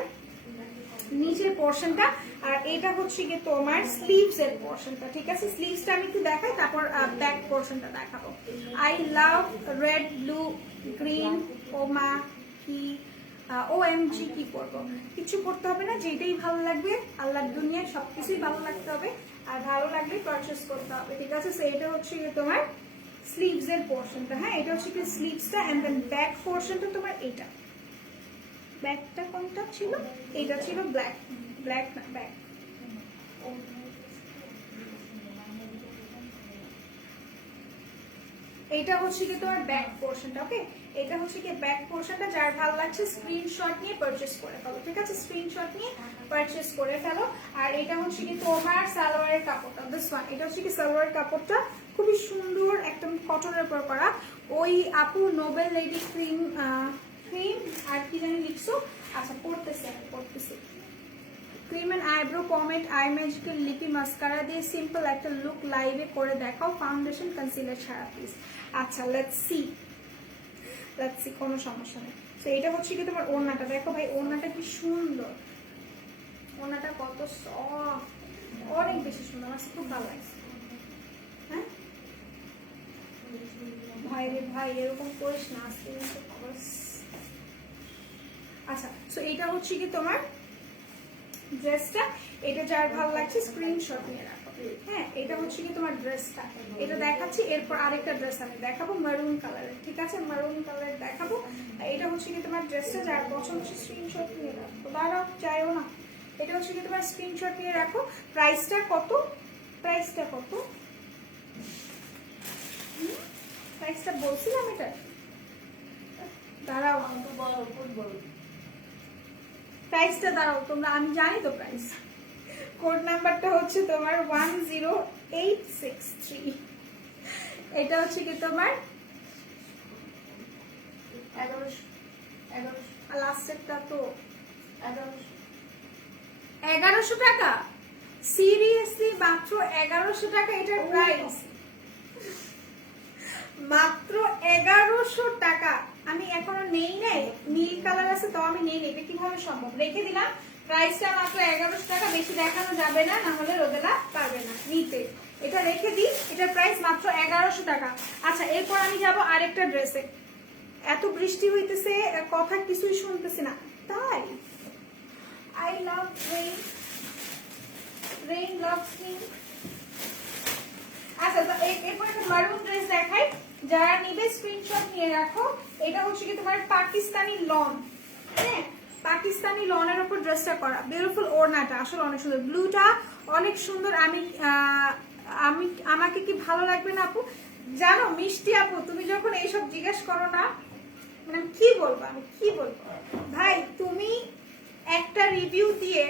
নিচের পোর্শনটা, আর এটা হচ্ছে কি তোমার স্লিভস এর পোর্শনটা। ঠিক আছে, স্লিভসটা আমি একটু দেখাই, তারপর ব্যাক পোর্শনটা দেখাবো। I love red, blue, green. ও মা কি OMG, কি করবো? কিছু করতে হবে না, যেটাই ভালো লাগবে, আল্লাহর দুনিয়ায় সবকিছুই ভালো লাগতে হবে, আর ভালো লাগলে পারচেস করতে হবে। ঠিক আছে, সো এটা হচ্ছে কি তোমার স্লিভস এর পোর্শনটা। হ্যাঁ, এটা হচ্ছে কি স্লিভসটা, এন্ড দেন ব্যাক পোর্শনটা তোমার এইটা। ব্যাকটা কোনটা ছিল? এইটা ছিল ব্ল্যাক, ব্ল্যাক না ব্যাক। এটা হচ্ছে কি তোমার ব্যাক পোর্শনটা। ওকে, এটা হচ্ছে কি ব্যাক পোর্শনটা। যার ভালো লাগছে স্ক্রিনশট নিয়ে পারচেস করে ফেলো। ঠিক আছে, স্ক্রিনশট নিয়ে পারচেস করে ফেলো। আর এটা হচ্ছে কি তোমার সালোয়ারের কাপড়টা, দিস ওয়ান। এটা হচ্ছে কি সালোয়ারের কাপড়টা, খুবই সুন্দর, একদম কটনের উপর করা। ওই আপু নোবেল লেডি ক্রিম, ক্রিম আর কি জানি লিখছো। আচ্ছা, পড়তেছি আমি, পড়তেছি। ক্রিম এন্ড আইব্রো পমেড, আই ম্যাজিকের লিপি, মাস্কারা দিয়ে সিম্পল একটা লুক লাইভে করে দেখাও, ফাউন্ডেশন কনসিলার ছাড়া প্লিজ। আচ্ছা, লেটস সি, কোনো সমস্যা নেই। তো এটা হচ্ছে কি তোমার ওড়নাটা, দেখো ভাই ওড়নাটা কি সুন্দর, ওড়নাটা কত সফট, অনেক বেশি সুন্দর, আমার খুব ভালো লাগছে। হ্যাঁ ভাই রে ভাই, এরকম করিস না আজকে। আচ্ছা, তো এটা হচ্ছে কি তোমার ড্রেসটা। এটা যার ভালো লাগছে স্ক্রিনশট নিয়ে রাখো। হ্যাঁ, এটা হচ্ছে কি তোমার ড্রেসটা, এটা দেখাচ্ছি। এরপর আরেকটা ড্রেস আমি দেখাবো মেরুন কালারের। ঠিক আছে, মেরুন কালার দেখাবো। এটা হচ্ছে কি তোমার ড্রেসটা, যার পছন্দ হচ্ছে স্ক্রিনশট নিয়ে রাখো। দাঁড়াও, চাইও না। এটা হচ্ছে কি তোমার স্ক্রিনশট নিয়ে রাখো। প্রাইসটা কত? প্রাইসটা কত? প্রাইসটা বলছিলাম এটা, দাঁড়াও প্রাইসটা দাঁড়াও তোমরা, আমি জানি তো প্রাইস। কোড নাম্বারটা হচ্ছে তোমার 10863। এটা হচ্ছে কি তোমার 1100, লাস্টেরটা তো 1100 টাকা। সিরিয়াসলি, মাত্র 1100 টাকা এটার প্রাইস, মাত্র 1100 টাকা। আমি এখনো নেই নাই, নীল কালার আছে তো আমি নেই নাই, এটা কিভাবে সম্ভব? রেখে দিলাম, প্রাইসটা মাত্র 1100 টাকা, বেশি দেখানো যাবে না, না হলে রোদেলা পারবে না নিতে। এটা রেখে দিই, এটার প্রাইস মাত্র 1100 টাকা। আচ্ছা, এরপর আমি যাব আরেকটা ড্রেসে। এত বৃষ্টি হইতেছে, কথা কিছুই শুনতেছি না, তাই I love rain, rain loves me. আচ্ছা, তো এরপর একটা মারুন ড্রেস দেখাই, যারা নিবে স্ক্রিনশট নিয়ে রাখো। এটা হচ্ছে কি তোমার পাকিস্তানি লন। হ্যাঁ, পাকিস্তানি লনের উপর ড্রেসটা করা, বিউটিফুল। ওড়নাটা আসলে অনেক সুন্দর, ব্লুটা অনেক সুন্দর। আমি আমাকে কি ভালো লাগবে না আপু? জানো মিষ্টি আপু, তুমি যখন এইসব জিজ্ঞেস করো না, মানে কি বলবো, আমি কি বলবো ভাই, তুমি একটা রিভিউ দিয়ে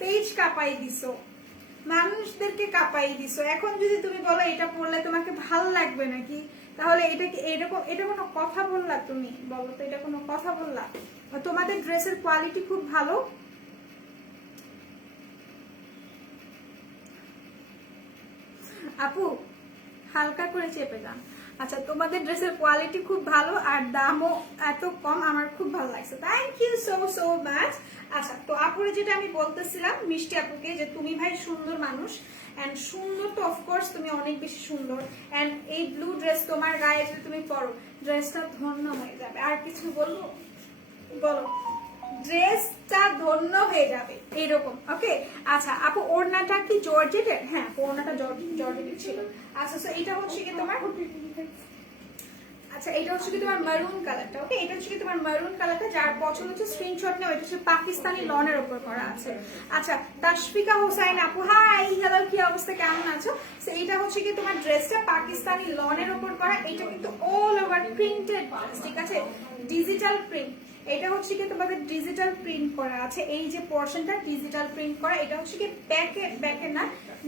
পেজ কাঁপাই দিছো, মানুষদেরকে কাঁপাই দিছো। এখন যদি তুমি বলো এটা পড়লে তোমাকে ভালো লাগবে নাকি, তাহলে এটা কি এরকম, এটা কোনো কথা বললা? তুমি বলো তো, এটা কোনো কথা বললা? তোমাদের ড্রেসের কোয়ালিটি খুব ভালো। আপু হালকা করে চেপে যান। আচ্ছা, তোমাদের ড্রেসের কোয়ালিটি খুব ভালো আর দামও এত কম, আমার খুব ভালো লাগছে, thank you so so much. আচ্ছা, তো আপুরে যেটা আমি বলতেছিলাম মিষ্টি আপুকে, যে তুমি ভাই সুন্দর মানুষ, এন্ড সুন্দর তো অফকোর্স তুমি অনেক বেশি সুন্দর, এন্ড এই ব্লু ড্রেস তোমার গায়ে যদি তুমি পরো, ড্রেসটা ধন্য হয়ে যাবে। আর কিছু বলবো? বলো, ড্রেসটা ধন্য হয়ে যাবে এরকম। ওকে, আচ্ছা আপু ওড়নাটা কি জর্জেটের? হ্যাঁ, ওড়নাটা জর্জেটের ছিল। আচ্ছা, সো এটা হচ্ছে কি তোমার, আচ্ছা এটা হচ্ছে কি তোমার মারুন কালারটা। ওকে, এটা হচ্ছে কি তোমার মারুন কালারটা, যার পছন্দ হচ্ছে স্ক্রিনশট নাও। এটা হচ্ছে পাকিস্তানি লনের উপর করা আছে। আচ্ছা, তাশফিকা হোসাইন আপু, হাই হ্যালো, কি অবস্থা, কেমন আছো? সো এটা হচ্ছে কি তোমার ড্রেসটা পাকিস্তানি লনের উপর করা, এটা কিন্তু অল ওভার প্রিন্টেড, ঠিক আছে, ডিজিটাল প্রিন্ট। এটা হচ্ছে কি তোমাদের ডিজিটাল প্রিন্ট করা আছে, এই যে পোর্শনটা ডিজিটাল প্রিন্ট করা। এটা হচ্ছে কি ব্যাকের না,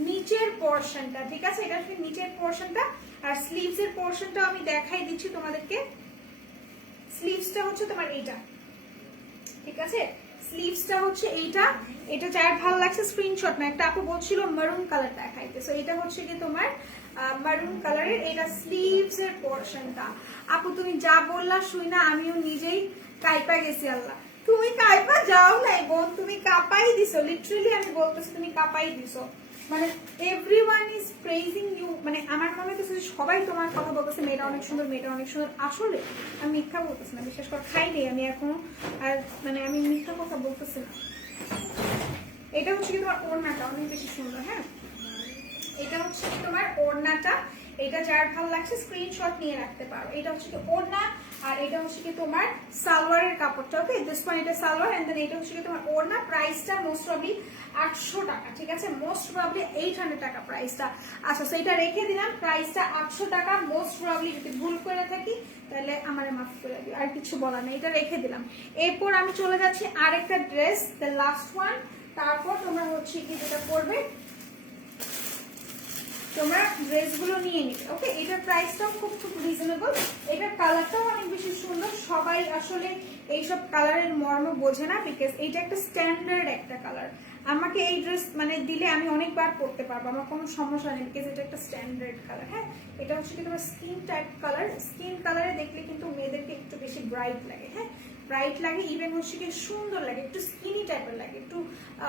নিচের পোর্শনটা। ঠিক আছে, এটা হচ্ছে নিচের পোর্শনটা। আর স্লিভস এর পোর্শনটা আমি দেখাই দিচ্ছি তোমাদেরকে। স্লিভসটা হচ্ছে তোমার এইটা, ঠিক আছে, স্লিভসটা হচ্ছে এটা যার ভালো লাগছে স্ক্রিনশট না। একটা আপু বলছিল মারুন কালার দেখাইতে, সো এটা হচ্ছে কি তোমার মারুন কালারের, এটা স্লিভস এর পোরশনটা। আপু তুমি যা বললা শুই না আমিও নিজেই কাইপা গেছি। আল্লাহ, তুমি কাইপা যাও নাই বোন, তুমি কাপাই দিছো, লিটারালি আমি বলতেছি তুমি কাপাই দিছো। মানে এভরিওয়ান ইজ প্রেজিং ইউ, মানে আমার মনে হচ্ছে সবাই তোমার কথা বলতেছে মেয়েটা অনেক সুন্দর, মেয়েটা অনেক সুন্দর। আসলে আমি মিথ্যা বলতেছি না, বিশেষ করে খাই নেই আমি এখনো, আর মানে আমি মিথ্যা কথা বলতেছি না। এটা হচ্ছে কি তোমার ওড়নাটা অনেক বেশি সুন্দর। হ্যাঁ, এটা হচ্ছে কি তোমার ওড়নাটা, এটা যার ভালো লাগছে স্ক্রিনশট নিয়ে রাখতে পারো। এটা হচ্ছে কি ওড়না, আর এটা হচ্ছে কি তোমার সালোয়ারের কাপড়টা। ওকে, দিস ওয়ান এটা সালোয়ার, এন্ড দেন এটা হচ্ছে কি তোমার ওড়না। প্রাইসটা মোস্ট প্রবাবলি 800 টাকা, ঠিক আছে, মোস্ট প্রবাবলি 800 টাকা প্রাইসটা। আচ্ছা, সো এটা রেখে দিলাম, প্রাইসটা 800 টাকা। মোস্ট প্রবাবলি যদি ভুল করে থাকি তাহলে আমারে মাফ করে দিও, আর কিছু বলার নেই, এটা রেখে দিলাম। এরপর আমি চলে যাচ্ছি আরেকটা ড্রেস, দ্য লাস্ট ওয়ান। তারপর তোমরা হচ্ছে কি যেটা করবে, তোমরা ড্রেসগুলো নিয়ে নিবে। ওকে, এটার প্রাইসটাও খুব খুব রিজনেবল, এটার কালারটাও অনেক বেশি সুন্দর। সবাই আসলে এইসব কালারের মর্ম বোঝে না, বিকজ এইটা একটা স্ট্যান্ডার্ড একটা কালার। আমাকে এই ড্রেস মানে দিলে আমি অনেকবার পরতে পারবো, আমার কোনো সমস্যা নেই, বিকজ এটা একটা স্ট্যান্ডার্ড কালার। হ্যাঁ, এটা হচ্ছে কি তোমার স্কিন টাইপ কালার। স্কিন কালারে দেখলে কিন্তু মেয়েদেরকে একটু বেশি ব্রাইট লাগে। হ্যাঁ, ব্রাইট লাগে, ইভেন হচ্ছে কি সুন্দর লাগে, একটু স্কিনি টাইপের লাগে, একটু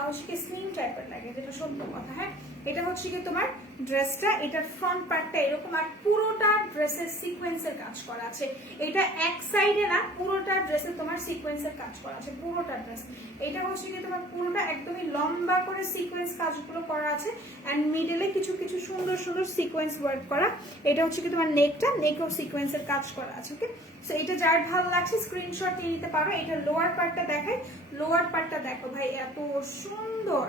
হচ্ছে কি স্লিম টাইপের লাগে, যেটা সত্য কথা। হ্যাঁ, এটা হচ্ছে কি তোমার ড্রেসটা, এটার ফ্রন্ট পার্টটা এরকম, আর পুরোটা ড্রেসের সিকোয়েন্সের কাজ করা আছে। এটা এক সাইডে না, পুরোটা ড্রেসে তোমার সিকোয়েন্সের কাজ করা আছে, পুরোটা ড্রেস। এটা হচ্ছে কি তোমার পুরোটা একদমই লম্বা করে সিকোয়েন্স কাজগুলো করা আছে, এন্ড মিডলে কিছু কিছু সুন্দর সুন্দর সিকোয়েন্স ওয়ার্ক করা। এটা হচ্ছে কি তোমার নেকটা, নেকও সিকোয়েন্সের কাজ করা আছে। ওকে, সো এটা যার ভালো লাগছে স্ক্রিনশট নিয়ে নিতে পারো। এটা লোয়ার পার্টটা দেখাই, লোয়ার পার্টটা দেখো ভাই, এত সুন্দর।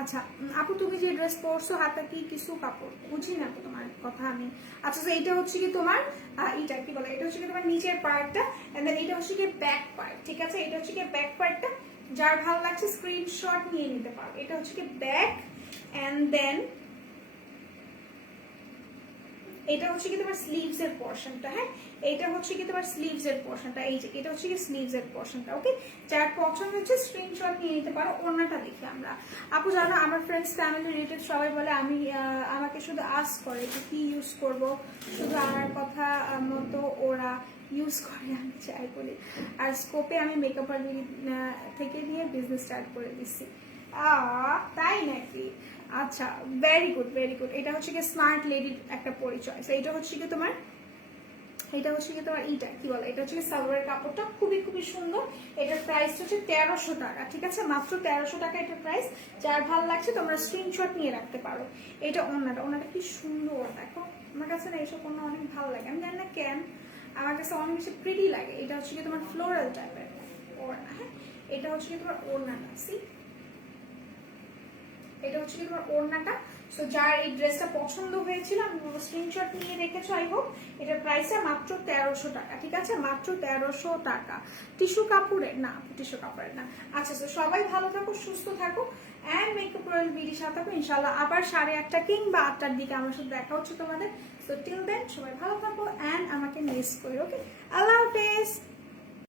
আচ্ছা আপু, তুমি যে ড্রেস পরছো হাতে কি কিছু কাপড়, বুঝি না তো তোমার কথা আমি। আচ্ছা, তো এটা হচ্ছে কি তোমার এটা কি বলে, এটা হচ্ছে কি তোমার নিচের পার্টটা, এন্ড দেন এটা হচ্ছে কি ব্যাক পার্ট, ঠিক আছে, এটা হচ্ছে কি ব্যাক পার্টটা। যার ভালো লাগছে স্ক্রিনশট নিয়ে নিতে পারো। এটা হচ্ছে কি ব্যাক, এন্ড দেন এটা হচ্ছে কি তোমার স্লিভস এর পোরশনটা। হ্যাঁ, এটা হচ্ছে কি তোমার স্লিভস এর পোরশনটা, এই যে এটা হচ্ছে কি স্লিভস এর পোরশনটা। ওকে, যার পছন্দ হচ্ছে স্ক্রিনশট নিয়ে নিতে পারো। ওড়নাটা দেখি আমরা, আপু জানো আমার ফ্রেন্ডস ফ্যামিলি রিলেটেড সবাই বলে আমি আমাকে শুধু আস্ক করে যে কি ইউজ করব, শুধু আমার কথা মতো ওরা ইউজ করে, আমি চাই বলি। আর স্কোপে আমি মেকআপ থেকে নিয়ে বিজনেস স্টার্ট করে দিচ্ছি। তাই নাকি? আচ্ছা, ভেরি গুড ভেরি গুড। এটা হচ্ছে কি স্মার্ট লেডির একটা পরিচয়। এটা হচ্ছে কি তোমার এইটা কি বলে, এটা হচ্ছে সালোয়ারের কাপড়টা খুবই খুবই সুন্দর। এটার প্রাইস হচ্ছে 1300 টাকা, ঠিক আছে, মাত্র 1300 টাকা এটার প্রাইস। যার ভালো লাগছে তোমরা স্ক্রিনশট নিয়ে রাখতে পারো। এটা ওড়নাটা কি সুন্দর দেখো, আমার কাছে না এইসব ওড়না অনেক ভালো লাগে, আমি জানি না কেন, আমার কাছে অনেক বেশি প্রিটি লাগে। এটা হচ্ছে কি তোমার ফ্লোরাল টাইপের ওড়না। হ্যাঁ, এটা হচ্ছে কি তোমার ওড়নাটা, সি এটা হচ্ছে কি তোমার ওড়নাটা। সো যার এই ড্রেসটা পছন্দ হয়েছিল আমি স্ক্রিনশট নিয়ে রেখেছো, আই হোপ। এটার প্রাইসটা মাত্র 1300 টাকা, ঠিক আছে, মাত্র 1300 টাকা। টিস্যু কাপড়ের না, টিস্যু কাপড়ের না। আচ্ছা, তো সবাই ভালো থাকো, সুস্থ থাকো, অ্যান্ড মেকআপ রয়্যাল বিডির সাথে থাকো। ইনশাআল্লাহ আবার 8:30 কিংবা 8টার দিকে আমার সাথে দেখা হচ্ছে তোমাদের। সো টিল দেন সবাই ভালো থাকো, অ্যান্ড আমাকে মিস করো। ওকে, আল্লাহ হাফেজ।